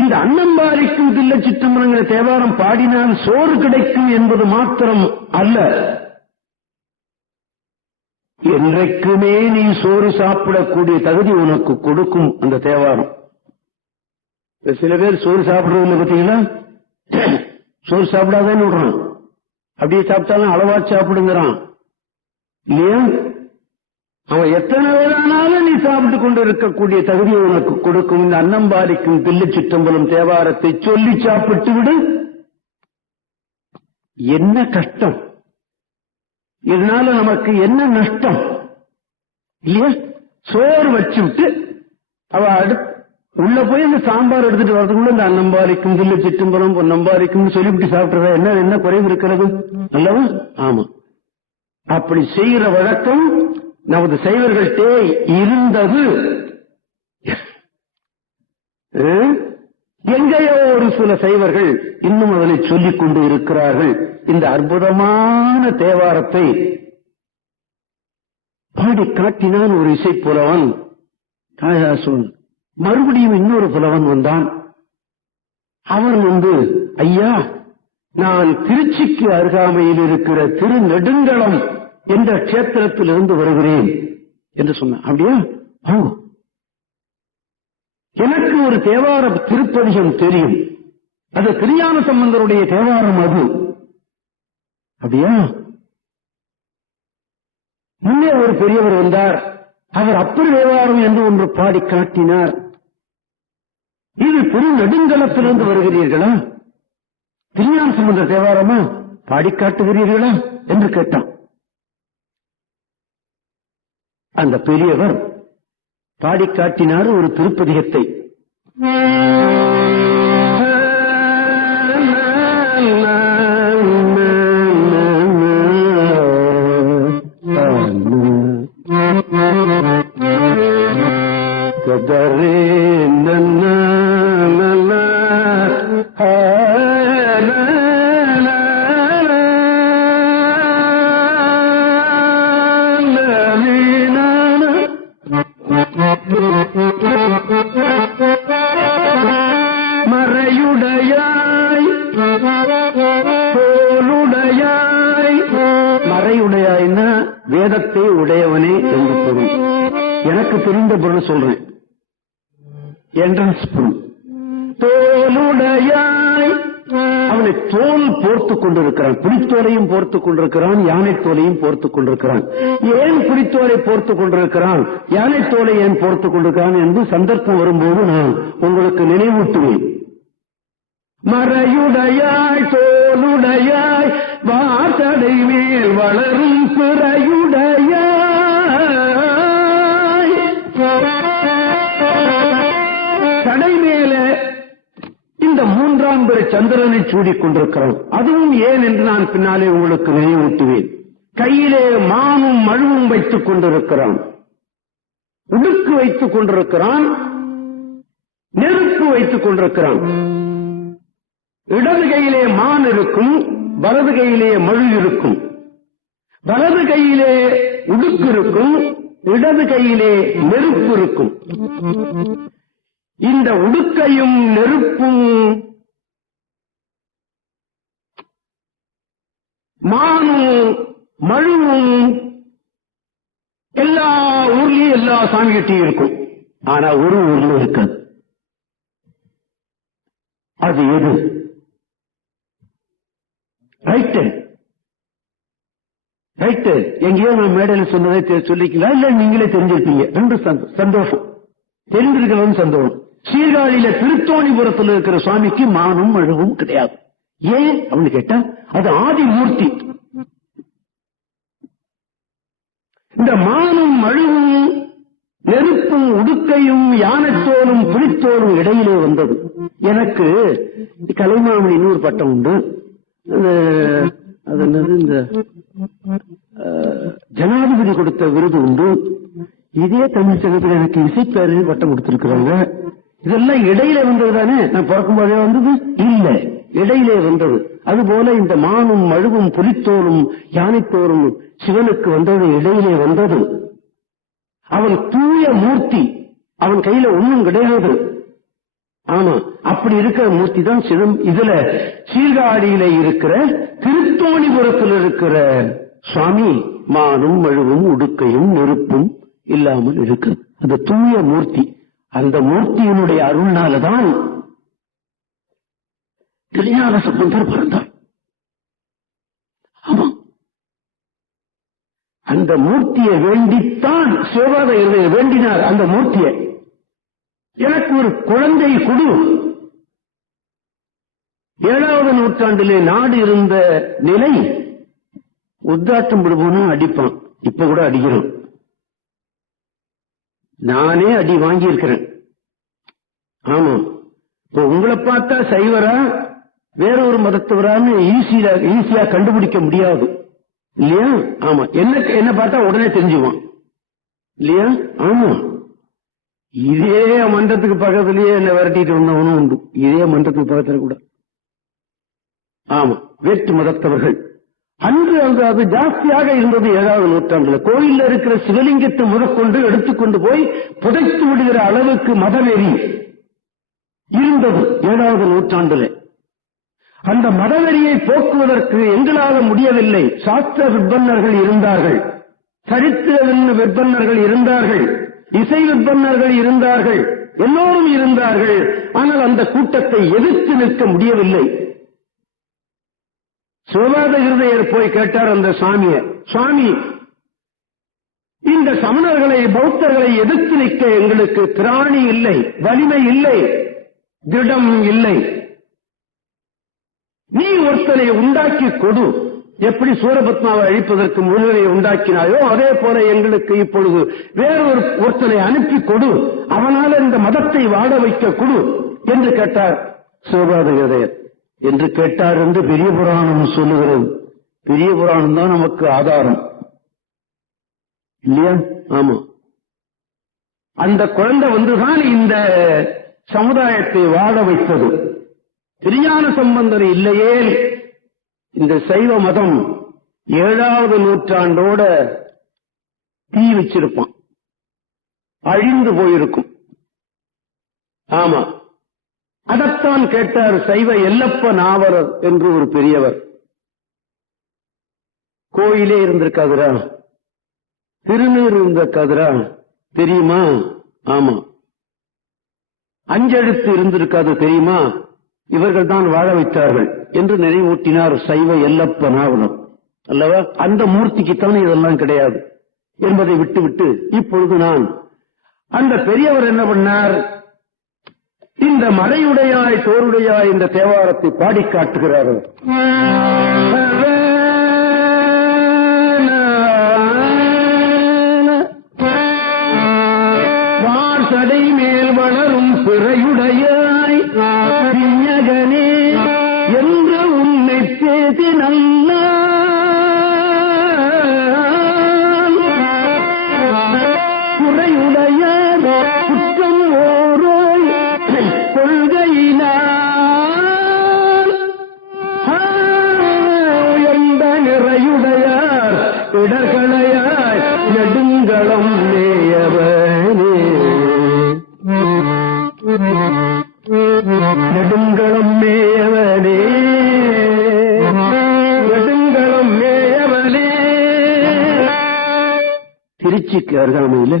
இந்த அன்னம்பாரிக்கும் தில்லை சிற்றம்பலங்கிற தேவாரம் பாடினால் சோறு கிடைக்கும் என்பது மாத்திரம் அல்ல, என்றைக்குமே நீ சோறு சாப்பிடக்கூடிய தகுதி உனக்கு கொடுக்கும் அந்த தேவாரம். சில பேர் சோறு சாப்பிடுறவங்க பார்த்தீங்களா, சோறு சாப்பிடாதேன்னு விடுறான், அப்படியே சாப்பிட்டாலும் அளவா சாப்பிடுங்கிறான் இல்லையா. அவன் எத்தனை வேளானாலும் நீ சாப்பிட்டு கொண்டு இருக்கக்கூடிய தகுதியை உனக்கு கொடுக்கும் இந்த அன்னம்பாரிக்கும் தில்லை சிற்றம்பலம் தேவாரத்தை சொல்லி சாப்பிட்டு விடு. என்ன கஷ்டம், இதனால நமக்கு என்ன நஷ்டம் இல்லையா. சோறு வச்சு விட்டு அவ உள்ள போய் இந்த சாம்பார் எடுத்துட்டு வரதுக்குள்ள இந்த அன்னம்பாரிக்கும் தில்லை சிற்றம்பலம் பொன்னம்பாரிக்கும் சொல்லிவிட்டு சாப்பிட்டுறா என்ன குறைவு இருக்கிறது அல்லவா. ஆமா, அப்படி செய்கிற வழக்கம் நமது சைவர்கள்டே இருந்தது. எங்கேயோ ஒரு சில சைவர்கள் இன்னும் அதனை சொல்லிக் கொண்டு இருக்கிறார்கள். இந்த அற்புதமான தேவாரத்தை பாடி காட்டினான் ஒரு இசை புலவன் காளிதாசன். மறுபடியும் இன்னொரு புலவன் வந்தான். அவன் ஐயா, நான் திருச்சிக்கு அருகாமையில் இருக்கிற திருநெடுங்களம் என்ற கஷேத்திரத்திலிருந்து வருகிறேன் என்று சொன்னான். அப்படியா, எனக்கு ஒரு தேவார திருப்பதிகம் தெரியும், அது திருஞான சம்பந்தருடைய தேவாரம். அது அப்படியா. முன்னே ஒரு பெரியவர் வந்தார், அவர் அப்பர் தேவாரம் என்று ஒன்று பாடி காட்டினார். இது திருநெடுங்கலத்திலிருந்து வருகிறீர்களா, திருஞான சம்பந்தர் தேவாரமா பாடி காட்டுகிறீர்களா என்று கேட்டான். அந்த பெரியவர் பாடி காட்டினார் ஒரு திருப்பதிகத்தை. மறையுடையாய் தோளுடையாய், மறையுடையாய்னா வேதத்தை உடையவனே என்று பொருள். எனக்கு தெரிந்த பொருள் சொல்றேன், என்ட்ரன்ஸ் பொருள். தோளுடையாய், அவனை தோல் போர்த்துக் கொண்டிருக்கிறான், புலித்தோலையும் போர்த்துக் கொண்டிருக்கிறான், யானை தோலையும் போர்த்துக் கொண்டிருக்கிறான். ஏன் புலித்தோலை போர்த்துக் கொண்டிருக்கிறான், யானை தோலை ஏன் போர்த்துக் கொண்டிருக்கிறான் என்று சந்தர்ப்பம் வரும்போது நான் உங்களுக்கு நினைவூட்டுவேன். மறையுடையாய் தோளுடையாய் வாசடை மேல் வளரும் பிறையுடையாய், கடை மேல இந்த மூன்றாம் பிறை சந்திரனை சூடிக் கொண்டிருக்கிறான். அதுவும் ஏன் என்று நான் பின்னாலே உங்களுக்கு நினைவூட்டுவேன். கையிலே மானும் மழுவும் வைத்துக் கொண்டிருக்கிறான், உடுக்கு வைத்துக் கொண்டிருக்கிறான், நெருப்பு வைத்துக் கொண்டிருக்கிறான். இடது கையிலே மான் இருக்கும், வலது கையிலே மழு இருக்கும். வலது கையிலே உடுக்கு இருக்கும், இடது கையிலே நெருப்பு இருக்கும். இந்த உடுக்கையும் நெருப்பும் மானும் மழுவும் எல்லா ஊர்லயும் எல்லா சாமி கிட்டையும் இருக்கும். ஆனா ஒரு ஊர்ல இருக்காது. அது எது? Right right. எங்கேயோ நான் மேடையில சொன்னதை சொல்லிக்கலாம், இல்ல நீங்களே தெரிஞ்சிருப்பீங்க. ரெண்டு சந்தோஷம், தெரிஞ்சிருக்கிறது சந்தோஷம். சீர்காழியில திருத்தோணிபுரத்தில் இருக்கிற சுவாமிக்கு மானும் அழுவும் கிடையாது. ஏன் அப்படின்னு கேட்டா, அது ஆதி மூர்த்தி. இந்த மானும் அழுவும், நெருப்பும் உடுக்கையும் யானைத்தோலும் புலித்தோலும் இடையிலே வந்தது. எனக்கு கலைமாமணி இன்னொரு பட்டம் உண்டு. அது என்னது, இந்த ஜனாதிபதி கொடுத்த விருது உண்டு. இதே தமிழ் சங்கத்தில் எனக்கு இசைப்பேரவை பட்டம் கொடுத்திருக்கிறாங்க. இதெல்லாம் இடையில வந்தது தானே? நான் பிறக்கும் போதே வந்தது இல்ல, இடையிலே வந்தது. அதுபோல இந்த மானும் மழுவும் புலித்தோலும் யானைத்தோலும் சிவனுக்கு வந்தது இடையிலே வந்தது. அவன் தூய மூர்த்தி, அவன் கையில ஒண்ணும் கிடையாது. ஆமா, அப்படி இருக்கிற மூர்த்தி தான் சிவம். இதுல சீர்காழியில இருக்கிற திருத்தோணிபுரத்தில் இருக்கிற சுவாமி மானும் மழுவும் உடுக்கையும் நெருப்பும் இல்லாமல் இருக்கு. அந்த தூய மூர்த்தி, அந்த மூர்த்தியினுடைய அருள்னாலதான் திருஞான சம்பந்தர் பிறந்தார். ஆமா, அந்த மூர்த்தியை வேண்டித்தான் சிவபாத வேண்டினார். அந்த மூர்த்தியை, எனக்கு ஒரு குழந்தை கொடு. 7வது நூற்றாண்டிலே நாடு இருந்த நிலை, உத்தாட்டம் விடுவோன்னு அடிப்பான். இப்ப கூட அடிக்கிறோம். நானே அடி வாங்கி இருக்கிறேன். ஆமா, இப்ப உங்களை பார்த்தா சைவரா வேற ஒரு மதத்தவரான்னு ஈஸியா கண்டுபிடிக்க முடியாது இல்லையா? ஆமா, என்ன பார்த்தா உடனே தெரிஞ்சுவான் இல்லையா? ஆமா, இதே மன்றத்துக்கு பக்கத்திலேயே என்ன விரட்டிட்டு வந்தவனும் உண்டு. இதே மன்றத்துக்கு பக்கத்துல கூட. ஆமா, வேற்று மதத்தவர்கள். அன்று அது ஜாஸ்தியாக இருந்தது 7வது நூற்றாண்டுல. கோயில்ல இருக்கிற சிவலிங்கத்தை முதற்கொண்டு எடுத்துக்கொண்டு போய் புதைத்து விடுகிற அளவுக்கு மதவெறி இருந்தது 7வது நூற்றாண்டுல. அந்த மதவெறியை போக்குவதற்கு எங்களால முடியவில்லை. சாஸ்திர விற்பன்னர்கள் இருந்தார்கள், சரித்திர விற்பன்னர்கள் இருந்தார்கள், இசை விற்பன்னர்கள் இருந்தார்கள், எல்லோரும் இருந்தார்கள். ஆனால் அந்த கூட்டத்தை எதிர்த்து நிற்க முடியவில்லை. சிவபாத ஹிருதயர் போய் கேட்டார் அந்த சாமியை, சுவாமி, இந்த சமணர்களை பௌத்தர்களை எதிர்த்து நிற்க எங்களுக்கு திராணி இல்லை, வலிமை இல்லை, திடம் இல்லை. நீ ஒருத்தனை உண்டாக்கி கொடு. எப்படி சூரபத்மாவை அழிப்பதற்கு முருகனை உண்டாக்கினாயோ அதே போல எங்களுக்கு இப்பொழுது வேறொரு ஒருத்தனை அனுப்பி கொடு, அவனால இந்த மதத்தை வாழ வைக்க கொடு என்று கேட்டார் சிவபாத ஹிருதயர். என்று கேட்டார் என்று பெரிய புராணம் சொல்லுகிறது. பெரிய புராணம் தான் நமக்கு ஆதாரம் இல்லையா? ஆமா, அந்த குழந்தை வந்துதான் இந்த சமுதாயத்தை வாழ வைத்தது. திருஞான சம்பந்தர் இல்லையே இந்த சைவ மதம் 7வது நூற்றாண்டோட தீ வச்சிருப்பான், அழிந்து போயிருக்கும். ஆமா, அதத்தான் கேட்டார் சைவ எல்லப்ப நாவலர் என்று ஒரு பெரியவர். கோயிலே இருந்திருக்காதுரா, திருநீர் இருந்திருக்காதுரா, தெரியுமா? ஆமா, அஞ்செழுத்து இருந்திருக்காது, தெரியுமா? இவர்கள் தான் வாழ வைத்தார்கள் என்று நினைவூட்டினார் சைவ எல்லப்ப நாவலர் அல்லவா? அந்த மூர்த்திக்குத்தான் இதெல்லாம் கிடையாது என்பதை விட்டுவிட்டு இப்பொழுது நான் அந்த பெரியவர் என்ன பண்ணார், இந்த மறையுடையாய் தோருடையாய் இந்த தேவாரத்தை பாடி காட்டுகிறார்கள். வாசடை மேல் வளரும் பிறையுடையாய் பிஞகனே என்று உன்னை பேசி நல்ல குறையுடைய குற்றம் ஓரோய் கொள்கையினால் எந்த நிறையுடையார் இடர்களையாய் நெடுங்களம் நேயவனே, நெடுங்களம் மேயவனே, நெடுங்களம் மேயவனே. திருச்சி திருச்சிக்கு அருகாமையில்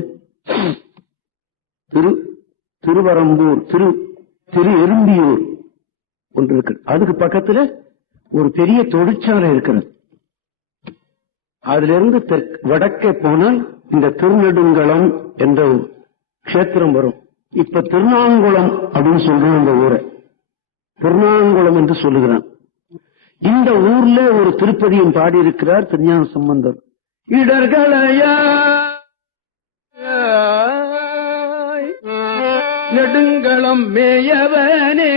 திருவரம்பூர் திரு எறும்பியூர் ஒன்று இருக்கு. அதுக்கு பக்கத்துல ஒரு பெரிய தொழிற்சாலை இருக்கிறது. அதுல இருந்து வடக்கே போனால் இந்த திருநெடுங்களம் என்ற கஷேத்திரம் வரும். இப்ப திருநாங்குளம் அப்படின்னு சொல்றோம். இந்த ஊரை திருநாங்குளம் என்று சொல்லுகிறான். இந்த ஊர்ல ஒரு திருப்பதியும் பாடியிருக்கிறார் திருஞான சம்பந்தர். இடர்களையா நெடுங்களம் மேயவனே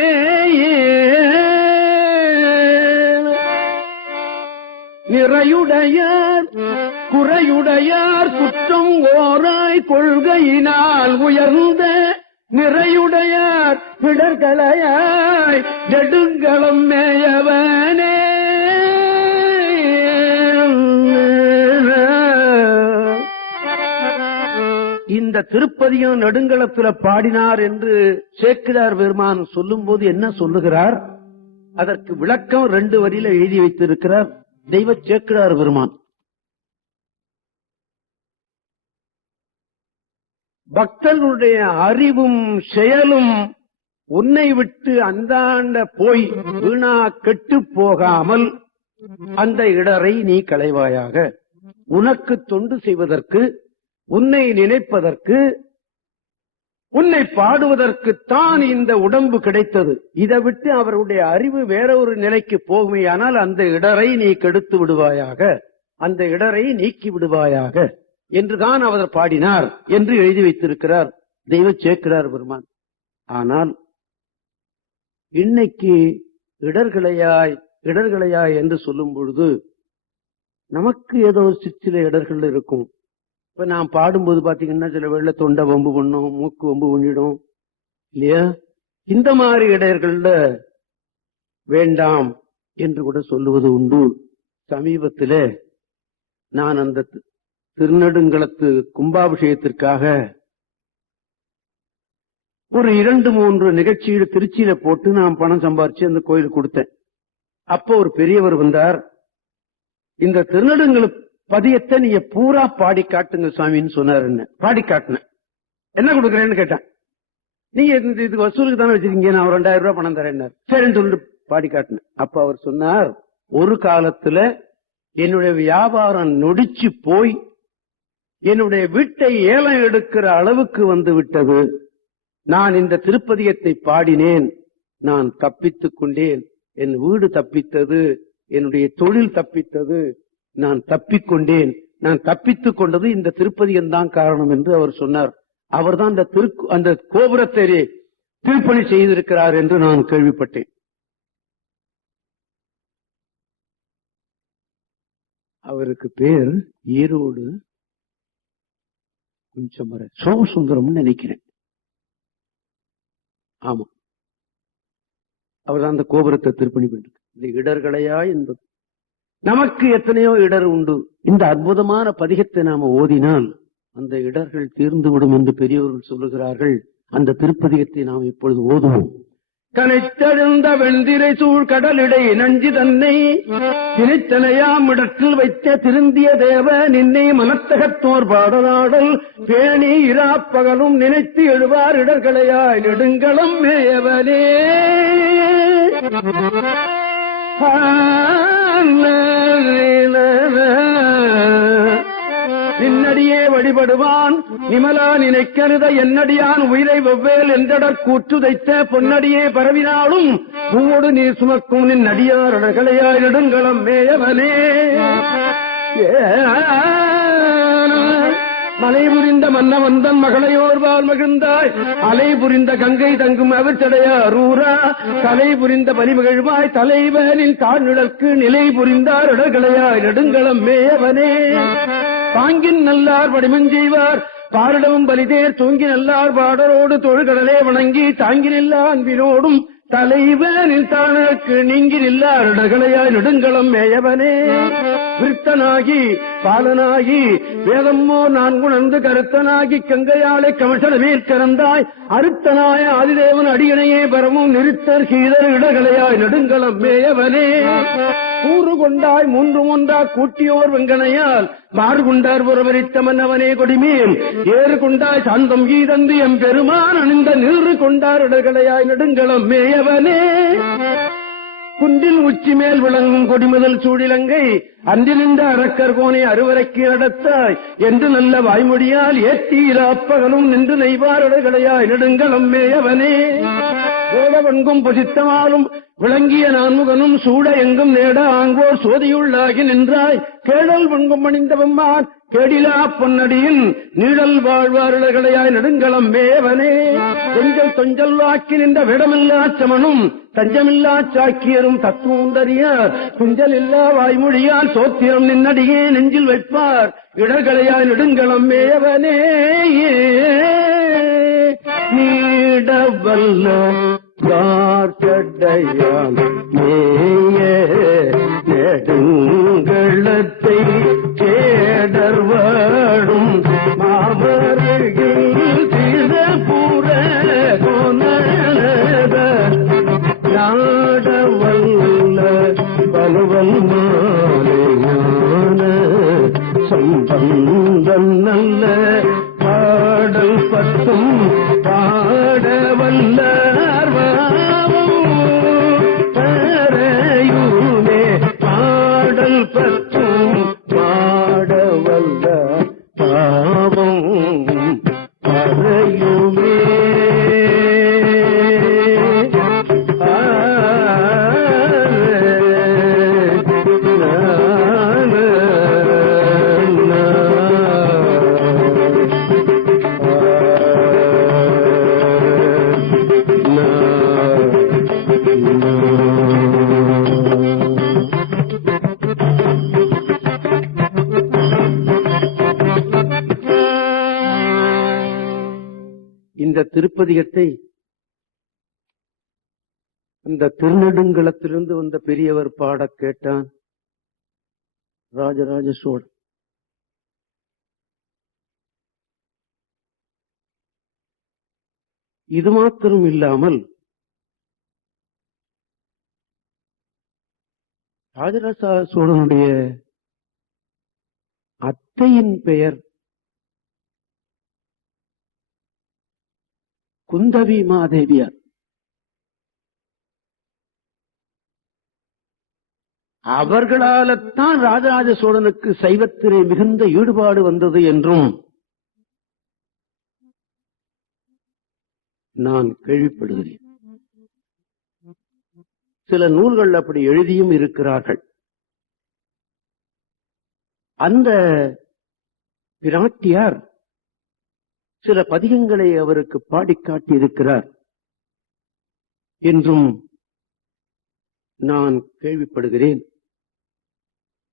நிறையுடையார் குறையுடையார் குற்றம் ஓராய் கொள்கையினால் உயர்ந்த நிறையுடையார் இடர்களையாய் நெடுங்களம் மேயவனே. இந்த திருப்பதியும் நெடுங்களத்துல பாடினார் என்று சேக்கிழார் பெருமான் சொல்லும் போது என்ன சொல்லுகிறார்? அதற்கு விளக்கம் 2 வரியில எழுதி வைத்திருக்கிறார் தெய்வ சேக்கிழார் பெருமான். பக்தர்களுடைய அறிவும் செயலும் உன்னை விட்டு அந்தாண்ட போய் வீணா கெட்டு போகாமல் அந்த இடரை நீ களைவாயாக. உனக்கு தொண்டு செய்வதற்கு, உன்னை நினைப்பதற்கு, உன்னை பாடுவதற்குத்தான் இந்த உடம்பு கிடைத்தது. இதை விட்டு அவருடைய அறிவு வேற ஒரு நிலைக்கு போகுமையானால் அந்த இடரை நீ கெடுத்து விடுவாயாக, அந்த இடரை நீக்கி விடுவாயாக என்றுதான் அவர் பாடினார் என்று எழுதி வைத்திருக்கிறார் தெய்வ சேக்கிழார் பெருமான். ஆனால் இன்னைக்கு இடர்களையாய் என்று சொல்லும் பொழுது நமக்கு ஏதோ சில இடர்கள் இருக்கும். இப்ப நான் பாடும்போது பாத்தீங்கன்னா சில வெள்ள தொண்டை வம்பு பண்ணும், மூக்கு வம்பு பண்ணிடும் இல்லையா? இந்த மாதிரி இடர்கள்ல வேண்டாம் என்று கூட சொல்லுவது உண்டு. சமீபத்தில் நான் அந்த திருநெடுங்களத்து கும்பாபிஷேகத்திற்காக ஒரு 2-3 நிகழ்ச்சியில திருச்சியில போட்டு நான் பணம் சம்பாரிச்சு அந்த கோயிலுக்கு கொடுத்தேன். அப்போ ஒரு பெரியவர் வந்தார். இந்த திருநெடுங்கள பதியத்தை நீங்க பூரா பாடி காட்டுங்க சுவாமின்னு சொன்னார். என்ன பாடி காட்டினேன். என்ன கொடுக்குறேன்னு கேட்டேன். நீங்க இதுக்கு வசூலுக்கு தானே வச்சிருக்கீங்க, நான் 2000 ரூபாய் பணம் தரேன். சரின்னு சொல்லிட்டு பாடி காட்டினேன். அப்ப அவர் சொன்னார், ஒரு காலத்துல என்னுடைய வியாபாரம் நொடிச்சு போய் என்னுடைய வீட்டை ஏலம் எடுக்கிற அளவுக்கு வந்து விட்டது. நான் இந்த திருப்பதியத்தை பாடினேன், நான் தப்பித்துக் கொண்டேன். என் வீடு தப்பித்தது, என்னுடைய தொழில் தப்பித்தது, நான் தப்பிக்கொண்டேன். நான் தப்பித்துக் கொண்டது இந்த திருப்பதியம் தான் காரணம் என்று அவர் சொன்னார். அவர்தான் அந்த கோபுரத்தை திருப்பணி செய்திருக்கிறார் என்று நான் கேள்விப்பட்டேன். அவருக்கு பேர் ஈரோடு கொஞ்சம் சோமசுந்தரம் நினைக்கிறேன். ஆமா, அவர்தான் அந்த கோபுரத்தை திருப்பணி பண்ணிருக்கு. இந்த இடர்களையா என்பது நமக்கு எத்தனையோ இடர் உண்டு. இந்த அற்புதமான பதிகத்தை நாம ஓதினால் அந்த இடர்கள் தீர்ந்துவிடும் என்று பெரியவர்கள் சொல்லுகிறார்கள். அந்த திருப்பதிகத்தை நாம் இப்பொழுது ஓதுவோம். கனைத்தெழுந்த வெண்திரை சூழ் கடலிடை நஞ்சு தன்னை திணைத்தனையாம் இடத்தில் வைத்த திருந்திய தேவ நின்னை மனத்தகத்தோர் பாடலாடல் பேணி இராப்பகலும் நினைத்து எழுவார் இடர்களையாய் நெடுங்களம் மேயவனே. நின்னடியே வழிபடுவான் நிமலா நினைக்கருத என்னடியான் உயிரை வெவ்வேல் என்றடற் கூற்றுதைத்த பொன்னடியே பரவினாலும் பூவோடு நீர் சுமக்கும் நின் அடியார் அடகளையாய் நெடுங்களம் மேயவனே. மலை புரிந்த மன்னவந்தன் மகளையோர்வால் மகிழ்ந்தாய் அலை புரிந்த கங்கை தங்கும் அவச்சடையார் ஊரா தலை புரிந்த பலிமகிழ்வாய் தலைவனின் தாழ்நிழற்கு நிலை புரிந்தார் இடர்களையாய் நெடுங்களம் மேயவனே. பாங்கின் நல்லார் வடிமஞ்செய்வார் பாரிடமும் பலிதேர் தூங்கி நல்லார் பாடரோடு தொழுகடலே வணங்கி தாங்கி நில்லா அன்பினோடும் தலைவனின் தானுக்கு நீங்கி நில்லார் இடர்களையாய் நெடுங்களம் மேயவனே. விருத்தனாகி பாலனாகி வேதம்மோ நான் உணர்ந்து கருத்தனாகி கங்கையாளை கமசல மேற்கறந்தாய் அருத்தனாய ஆதிதேவன் அடியணையே பரமும் நிறுத்தர் கீதர் இடகலையாய் நெடுங்களம் மேயவனே கூறு கொண்டாய் மூன்று ஒன்றா கூட்டியோர் வெங்கனையால் மாறு கொண்டார் புறவரித்த மன்னவனே கொடிமேல் ஏறு கொண்டாய் சாந்தம் கீதந்து எம் பெருமான் அணிந்த நிறு கொண்டார் இடகலையாய் நெடுங்களம் மேயவனே குன்றில் உச்சி மேல் விளங்கும் கொடிமுதல் சூடிலங்கை அன்றிலிருந்த அரக்கர் கோனை அறுவரைக்கு நடத்தாய் என்று நல்ல வாய்மொழியால் ஏத்தீர அப்பகலும் நின்று நெய்வாரடைகளையாய் நெடுங்களம் மேயவனே கோலவன்கும் பொசித்தமாலும் விளங்கிய நான்முகனும் சூட எங்கும் நேட ஆங்கோர் சோதியுள்ளாகி நின்றாய் கேடல் வன்கும் அணிந்தவம்மான் கேடிலா பொன்னடியின் நீழல் வாழ்வாருளையாய் நெடுங்களம் மேவனே கொஞ்சல் தொஞ்சல் ஆக்கி நின்ற விடமில்லா சமனும் தஞ்சமில்லா சாக்கியரும் தத்துவந்தறிய குஞ்சல் இல்லா வாய்மொழியால் சோத்திரம் நின்னடியே நெஞ்சில் வைப்பார் இடர்களையாய் நெடுங்களம் மேவனே நீடவல்ல பார்க்கடையாம் மேய நெடுங்களத்தை கேடர்வாடும் மாவர்கள் திரபுர கொனத நாடவல்ல பலவல் மாலையான சம்பந்தம் நல்ல பாடல் பத்தும் பாடவல்ல பாடல் பத்தும் பாடவல்ல பாவம் அறையுமே இந்த திருப்பதிகத்தை அந்த திருநெடுங்களத்திலிருந்து வந்த பெரியவர் பாடக் கேட்டான் ராஜராஜ சோழன். இது மாத்திரம் இல்லாமல் ராஜராஜ சோழனுடைய அத்தையின் பெயர் குந்தவி மாதேவியார். அவர்களால்தான் ராஜராஜ சோழனுக்கு சைவத்திலே மிகுந்த ஈடுபாடு வந்தது என்றும் நான் கேள்விப்படுகிறேன். சில நூல்கள் அப்படி எழுதியும் இருக்கிறார்கள். அந்த பிராட்டியார் சில பதிகங்களை அவருக்கு பாடிக்காட்டி இருக்கிறார் என்றும் நான் கேள்விப்படுகிறேன்.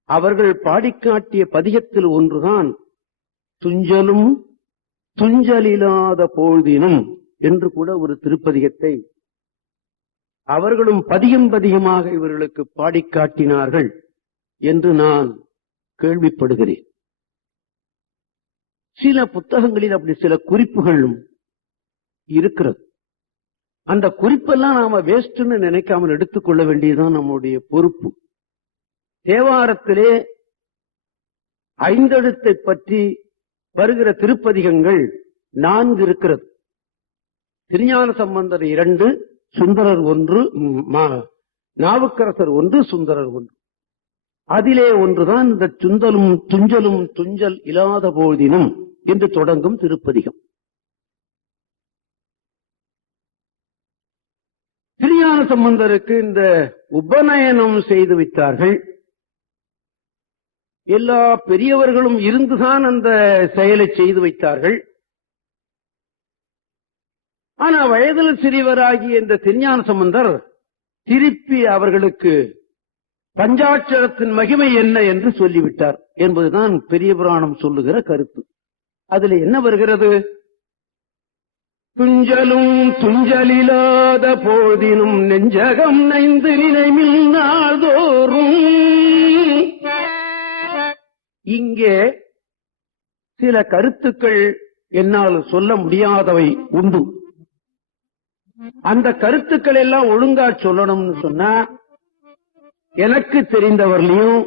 அவர்கள் பாடிக்காட்டிய பதிகத்தில் ஒன்றுதான் துஞ்சலும் துஞ்சலில்லாத பொழுதினும் என்று கூட ஒரு திருப்பதிகத்தை அவர்களும் பதிகம் பதிகமாக இவர்களுக்கு பாடிக்காட்டினார்கள் என்று நான் கேள்விப்படுகிறேன். சில புத்தகங்களில் அப்படி சில குறிப்புகளும் இருக்கிறது. அந்த குறிப்பெல்லாம் நாம வேஸ்ட்னு நினைக்காமல் எடுத்துக்கொள்ள வேண்டியதுதான் நம்முடைய பொறுப்பு. தேவாரத்திலே ஐந்தெழுத்தை பற்றி வருகிற திருப்பதிகங்கள் 4 இருக்கிறது. திருஞான சம்பந்தர் 2, சுந்தரர் 1, நாவுக்கரசர் 1, சுந்தரர் 1. அதிலே ஒன்றுதான் இந்த சுந்தலும் துஞ்சலும் துஞ்சல் இல்லாத போதினும் என்று தொடங்கும் திருப்பதிகம். திருஞான சம்பந்தருக்கு இந்த உபநயனம் செய்து வைத்தார்கள். எல்லா பெரியவர்களும் இருந்துதான் அந்த செயலை செய்து வைத்தார்கள். ஆனா வயதில் சிறியவராகிய இந்த திருஞான சம்பந்தர் திருப்பி அவர்களுக்கு பஞ்சாட்சரத்தின் மகிமை என்ன என்று சொல்லிவிட்டார் என்பதுதான் பெரிய புராணம் சொல்லுகிற கருத்து. அதுல என்ன வருகிறது? துஞ்சலும் துஞ்சலில்லாத போதினும் நெஞ்சகம் நைந்து நினைமில் நாள்தோறும் இங்கே சில கருத்துக்கள் என்னால் சொல்ல முடியாதவை உண்டு. அந்த கருத்துக்கள் எல்லாம் ஒழுங்கா சொல்லணும்னு சொன்னா எனக்கு தெரிந்தவர்களையும்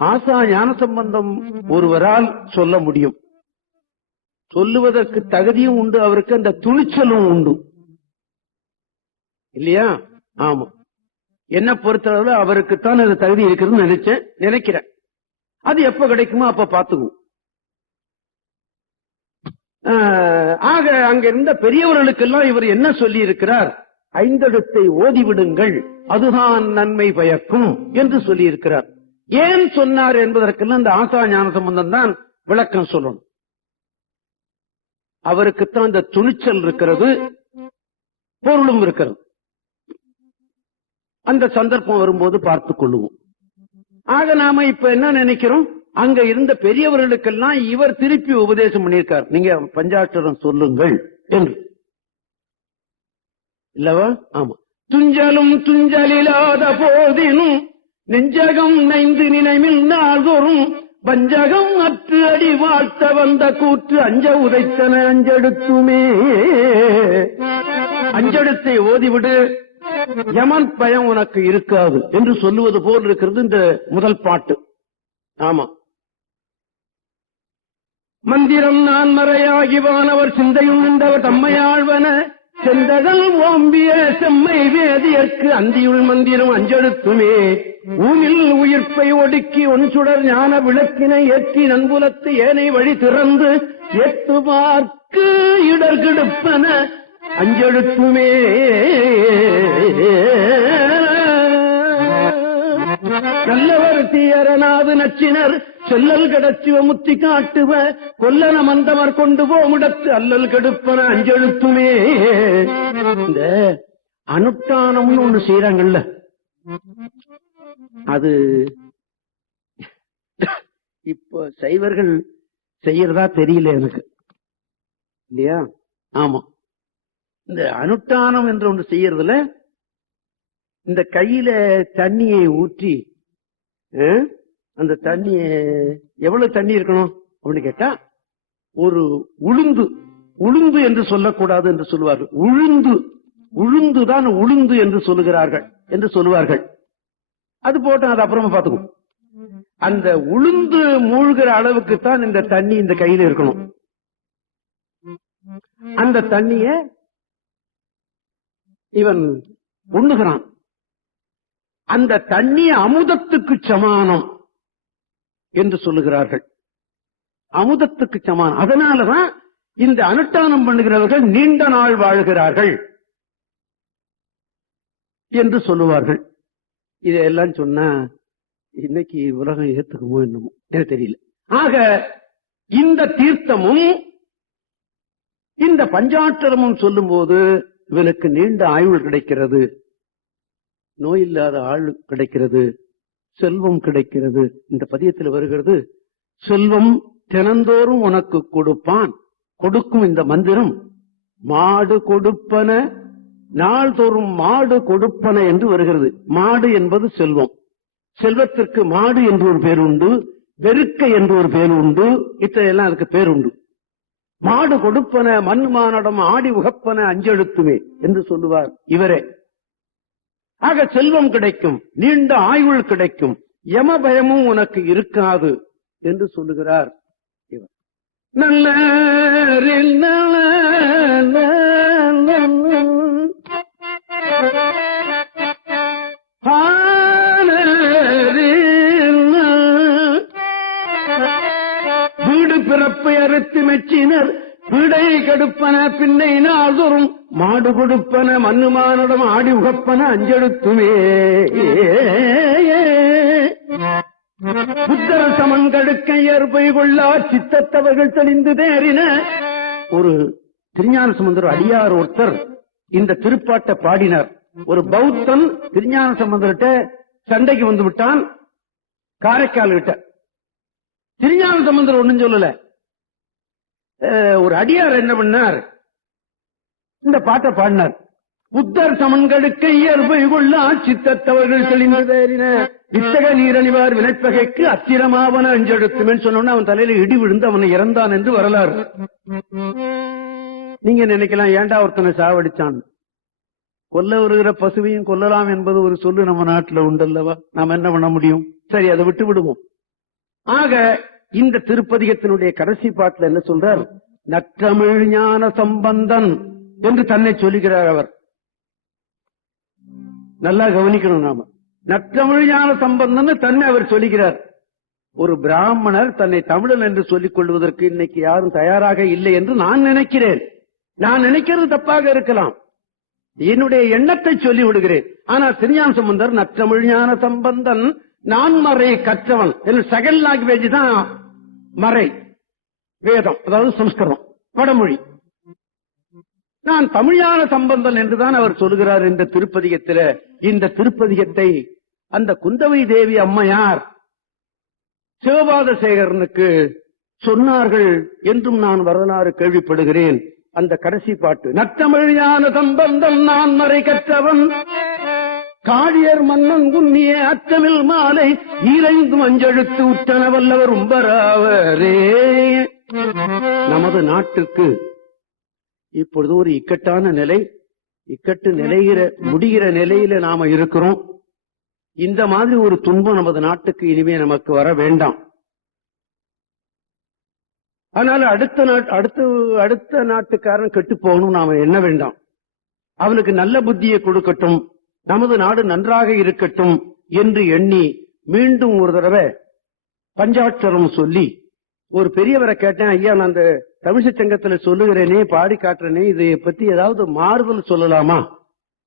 ஆசா ஞானசம்பந்தம் ஒருவரால் சொல்ல முடியும். சொல்லுவதற்கு தகுதியும் உண்டு, அவருக்கு அந்த துணிச்சலும் உண்டு இல்லையா? ஆமா, என்ன பொறுத்தளவுல அவருக்குத்தான் அந்த தகுதி இருக்குதுன்னு நினைக்கிறேன். அது எப்ப கிடைக்குமோ அப்ப பாத்துக்குவோம். ஆக அங்க இருந்த பெரியவர்களுக்கெல்லாம் இவர் என்ன சொல்லி இருக்கிறார்? ஐந்தெழுத்தை ஓதிவிடுங்கள், அதுதான் நன்மை பயக்கும் என்று சொல்லி இருக்கிறார். ஏன் சொன்னார் என்பதற்கெல்லாம் இந்த ஆசா ஞான சம்பந்தம் தான் விளக்கம் சொல்லணும். அவருக்குத்தான் இந்த துணிச்சல் இருக்கிறது, பொருளும் இருக்கிறது. அந்த சந்தர்ப்பம் வரும்போது பார்த்துக் கொள்ளுவோம். ஆக நாம இப்ப என்ன நினைக்கிறோம்? அங்க இருந்த பெரியவர்களுக்கெல்லாம் இவர் திருப்பி உபதேசம் பண்ணியிருக்கார், நீங்க பஞ்சாட்சரம் சொல்லுங்கள் என்று இல்லவா? ஆமா. துஞ்சலும் துஞ்சலில்லாத போதினும் நெஞ்சகம் நைந்து நினைமில் நாள்தோறும் வஞ்சகம் அற்று அடி வாழ்த்த வந்த கூற்று அஞ்ச உதைத்தன அஞ்செடுத்துமே. அஞ்செடுத்தை ஓதிவிடு, யமன் பயம் உனக்கு இருக்காது என்று சொல்லுவது போல் இருக்கிறது இந்த முதல் பாட்டு. ஆமா. மந்திரம் நான் மறையாகி வானவர் சிந்தையும் நின்றவர் தம்மையாழ்வன செந்தகள் ஓம்பிய செம்மை வேதியற்கு அந்தியுள் மந்திரம் அஞ்செடுத்துமே. ஊனில் உயிர்ப்பை ஒடுக்கி ஒன்சுடர் ஞான விளக்கினை ஏற்றி நன்புலத்து ஏனை வழி திறந்து எட்டு பார்க்கு இடர் கெடுப்பன அஞ்செடுத்துமே. நல்லவர் தீயரனாது நச்சினர் செல்லல் கடச்சுவ முத்தி காட்டுவ கொல்லன மந்தவர் கொண்டு போமுடத்து அல்லல் கெடுப்பன அஞ்செழுத்துமே. இந்த அனுஷ்டானம்னு ஒண்ணு செய்யறாங்கல்ல, அது இப்ப சைவர்கள் செய்யறதா தெரியல எனக்கு, இல்லையா? ஆமா. இந்த அனுஷ்டானம் என்று ஒன்று செய்யறதுல இந்த கையில தண்ணியை ஊற்றி, அந்த தண்ணிய எவ்வளவு தண்ணி இருக்கணும் அப்படின்னு கேட்டா, ஒரு உளுந்து, உளுந்து என்று சொல்லக்கூடாது என்று சொல்லுவார்கள், உளுந்து, உளுந்துதான் உளுந்து என்று சொல்லுகிறார்கள் என்று சொல்லுவார்கள். அது போட்டோம், அது அப்புறமா பாத்துக்கும். அந்த உளுந்து மூழ்கிற அளவுக்கு தான் இந்த தண்ணி இந்த கையில இருக்கணும். அந்த தண்ணிய இவன் உண்ணுகிறான். அந்த தண்ணி அமுதத்துக்கு சமானம் என்று சொல்லுகிறார்கள். அமுதத்துக்கு சமானம். அதனாலதான் இந்த அனுஷ்டானம் பண்ணுகிறவர்கள் நீண்ட நாள் வாழ்கிறார்கள் என்று சொல்லுவார்கள். இதெல்லாம் சொன்னா இன்னைக்கு உலகம் ஏத்துக்குமோ என்னமோ எனக்கு தெரியல. ஆக இந்த தீர்த்தமும் இந்த பஞ்சாட்சரமும் சொல்லும் போது இவனுக்கு நீண்ட ஆயுள் கிடைக்கிறது, நோயில்லாத ஆள் கிடைக்கிறது, செல்வம் கிடைக்கிறது. இந்த பதியத்தில் வருகிறது, செல்வம் தினந்தோறும் உனக்கு கொடுப்பான், கொடுக்கும் இந்த மந்திரம். மாடு கொடுப்பன, நாள்தோறும் மாடு கொடுப்பன என்று வருகிறது. மாடு என்பது செல்வம். செல்வத்திற்கு மாடு என்று ஒரு பேர் உண்டு, வெறுக்கை என்று ஒரு பேர் உண்டு, இத்தனையெல்லாம் அதுக்கு பேர் உண்டு. மாடு கொடுப்பன மண் மானடம் ஆடி உகப்பன அஞ்செழுத்துமே என்று சொல்லுவார் இவரே. ஆக செல்வம் கிடைக்கும், நீண்ட ஆயுள் கிடைக்கும், யம பயமும் உனக்கு இருக்காது என்று சொல்லுகிறார் இவர். நல்ல வீடு பிறப்பை அறுத்து மெச்சினர் வீடை கெடுப்பன பின்னை நாள்தோறும் மாடு கொடுப்பன மண்ணுமானிடம் ஆடி உகப்பன அஞ்செழுத்துமே. புத்தர சமன் கடுக்கை ஏற்பை கொள்ளா சித்தத்தவர்கள் தெளிந்து தேறின. ஒரு திருஞான சம்பந்தர் அடியார் ஒருத்தர் இந்த திருப்பாட்டை பாடினார். ஒரு பௌத்தன் திருஞான சம்பந்தர்கிட்ட சண்டைக்கு வந்து விட்டான், காரைக்கால் கிட்ட. திருஞான சம்பந்தர் ஒண்ணும் சொல்லல. ஒரு அடியார் என்ன பண்ணார், இந்த பாட்டை பாடினார். புத்தர் சமன்களுக்கு இயற்பை கொள்ளா சித்தத்தவர்கள் தெளிந்தேறின. வித்தக நீரணிவார் வினைப்பகைக்கு அத்திரமாவன அஞ்செழுத்துமே சொன்னோன்னா அவன் தலையில இடி விழுந்து அவனை இறந்தான் என்று வரலாறு. நீங்க நினைக்கலாம் ஏண்டா ஒருத்தனை சாவடிச்சான். கொல்ல வருகிற பசுவையும் கொல்லலாம் என்பது ஒரு சொல்லு நம்ம நாட்டுல உண்டல்லவா, நாம் என்ன பண்ண முடியும்? சரி, அதை விட்டு விடுவோம். ஆக இந்த திருப்பதிகத்தினுடைய கடைசி பாட்டுல என்ன சொல்றார்? நற்றமிழ் ஞான சம்பந்தன் என்று தன்னை சொல்லுகிறார் அவர். நல்லா கவனிக்கணும் நாம. நற்றமிழ் ஞான சம்பந்தன் தன்னை அவர் சொல்லுகிறார். ஒரு பிராமணர் தன்னை தமிழன் என்று சொல்லிக் கொள்வதற்கு இன்னைக்கு யாரும் தயாராக இல்லை என்று நான் நினைக்கிறேன். நான் நினைக்கிறது தப்பாக இருக்கலாம், என்னுடைய எண்ணத்தை சொல்லி விடுகிறேன். ஆனா திருஞான சம்பந்தர் நற்றமிழ் ஞான சம்பந்தன் நான் மறை கற்றவன். செகண்ட் லாங்குவேஜ் தான் மறை, வேதம், அதாவது சம்ஸ்கிருதம், வடமொழி. நான் தமிழ்ஞான சம்பந்தன் என்றுதான் அவர் சொல்லுகிறார் இந்த திருப்பதிகத்தில. இந்த திருப்பதிகத்தை அந்த குந்தவை தேவி அம்மையார் சிவபாதசேகரனுக்கு சொன்னார்கள் என்றும் நான் வரலாறு கேள்விப்படுகிறேன். அந்த கடைசி பாட்டு, நற்றமிழ்ஞான சம்பந்தன் நான் மறை கற்றவன், காழியர் மன்னன் குன்னிய அச்சமில் மாலை ஈரைந்து மஞ்செழுத்து உற்றன வல்லவர் உம்பராவரே. நமது நாட்டுக்கு இப்பொழுது ஒரு இக்கட்டான நிலை, இக்கட்டு முடிகிற நிலையில நாம இருக்கிறோம். இந்த மாதிரி ஒரு துன்பம் நமது நாட்டுக்கு இனிமே நமக்கு வர வேண்டாம். அதனால அடுத்த நாட்டுக்காரன் கெட்டு போகணும் நாம என்ன வேண்டாம். அவனுக்கு நல்ல புத்தியை கொடுக்கட்டும், நமது நாடு நன்றாக இருக்கட்டும் என்று எண்ணி மீண்டும் ஒரு தடவை பஞ்சாட்சரம் சொல்லி ஒரு பெரியவரை கேட்டேன், ஐயா நான் அந்த தமிழ்ச்சி சங்கத்துல சொல்லுகிறேனே, பாடி காட்டுறேனே, இதை பத்தி ஏதாவது மாறுதல் சொல்லலாமா,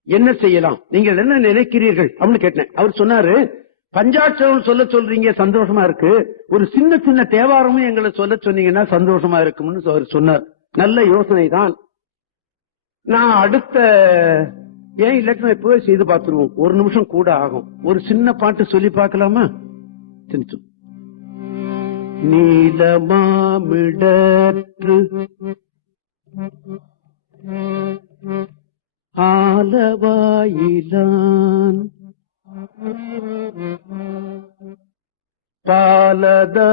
என்ன செய்யலாம், நீங்கள் என்ன நினைக்கிறீர்கள் அப்படின்னு கேட்டேன். அவர் சொன்னாரு, பஞ்சாட்சரம் சொல்ல சொல்றீங்க சந்தோஷமா இருக்கு, ஒரு சின்ன சின்ன தேவாரமும் எங்களை சொல்ல சொன்னீங்கன்னா சந்தோஷமா இருக்கும்னு அவர் சொன்னார். நல்ல யோசனை தான். நான் ஏன் இலக்கணம் இப்பவே செய்து பார்த்துருவோம், ஒரு நிமிஷம் கூட ஆகும். ஒரு சின்ன பாட்டு சொல்லி பார்க்கலாமா? நீலமாமிடற்று ஆலவாயிலான்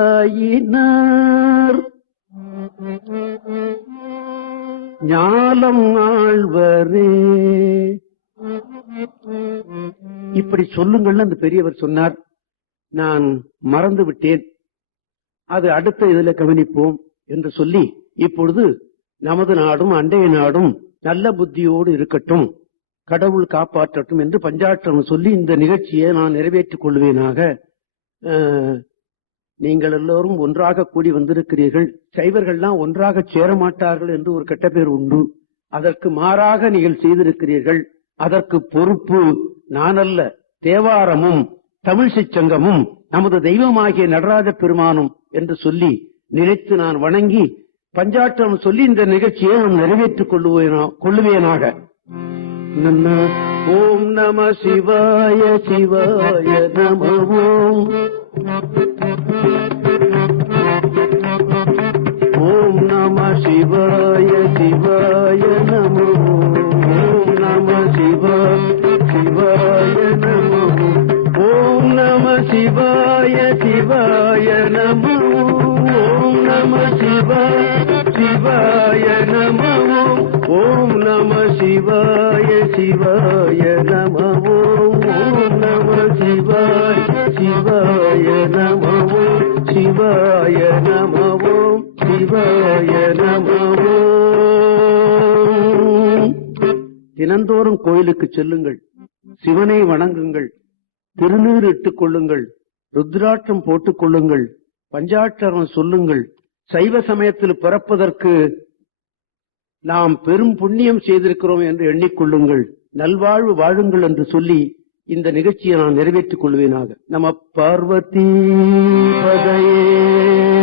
பாலதாயினார் ஞாலம் ஆழ்வரே. இப்படி சொல்லுங்கள் அந்த பெரியவர் சொன்னார். நான் மறந்து விட்டேன், அது அடுத்த இதுல கவனிப்போம் என்று சொல்லி இப்பொழுது நமது நாடும் அண்டைய நாடும் நல்ல புத்தியோடு இருக்கட்டும், கடவுள் காப்பாற்றட்டும் என்று பஞ்சாட்சரம் சொல்லி இந்த நிகழ்ச்சியை நான் நிறைவேற்றிக் கொள்வேனாக. நீங்கள் எல்லோரும் ஒன்றாக கூடி வந்திருக்கிறீர்கள். சைவர்கள்லாம் ஒன்றாக சேர மாட்டார்கள் என்று ஒரு கெட்ட பேர் உண்டு. அதற்கு மாறாக நீங்கள் செய்திருக்கிறீர்கள். அதற்கு பொறுப்பு நான் அல்ல, தேவாரமும் தமிழ்ச்சி சங்கமும் நமது தெய்வமாகிய நடராஜ பெருமானும் என்று சொல்லி நினைத்து நான் வணங்கி பஞ்சாட்சரம் சொல்லி இந்த நிகழ்ச்சியை நாம் நிறைவேற்றிக் கொள்ளுவேனாக. ஓம் நம சிவாய சிவாய நம ஓம். ஓம் நம சிவாய சிவாய நம ஓம். நம சிவாய நம ஓம். நம சிவாய சிவாய நம ஓம். நம சிவாய நம ஓம். நம சிவாய சிவாய நம ஓம். நம சிவாய நம சிவாய நம சிவாய நம. தினந்தோறும் கோயிலுக்கு செல்லுங்கள், சிவனை வணங்குங்கள், திருநீர் இட்டுக் கொள்ளுங்கள், ருத்ராட்சம் போட்டுக் கொள்ளுங்கள், பஞ்சாட்சரம் சொல்லுங்கள். சைவ சமயத்தில் பிறப்பதற்கு நாம் பெரும் புண்ணியம் செய்திருக்கிறோம் என்று எண்ணிக்கொள்ளுங்கள், நல்வாழ்வு வாழுங்கள் என்று சொல்லி இந்த நிகழ்ச்சியை நான் நிறைவேற்றிக் கொள்வேனாக. நம பார்வதி பதையே.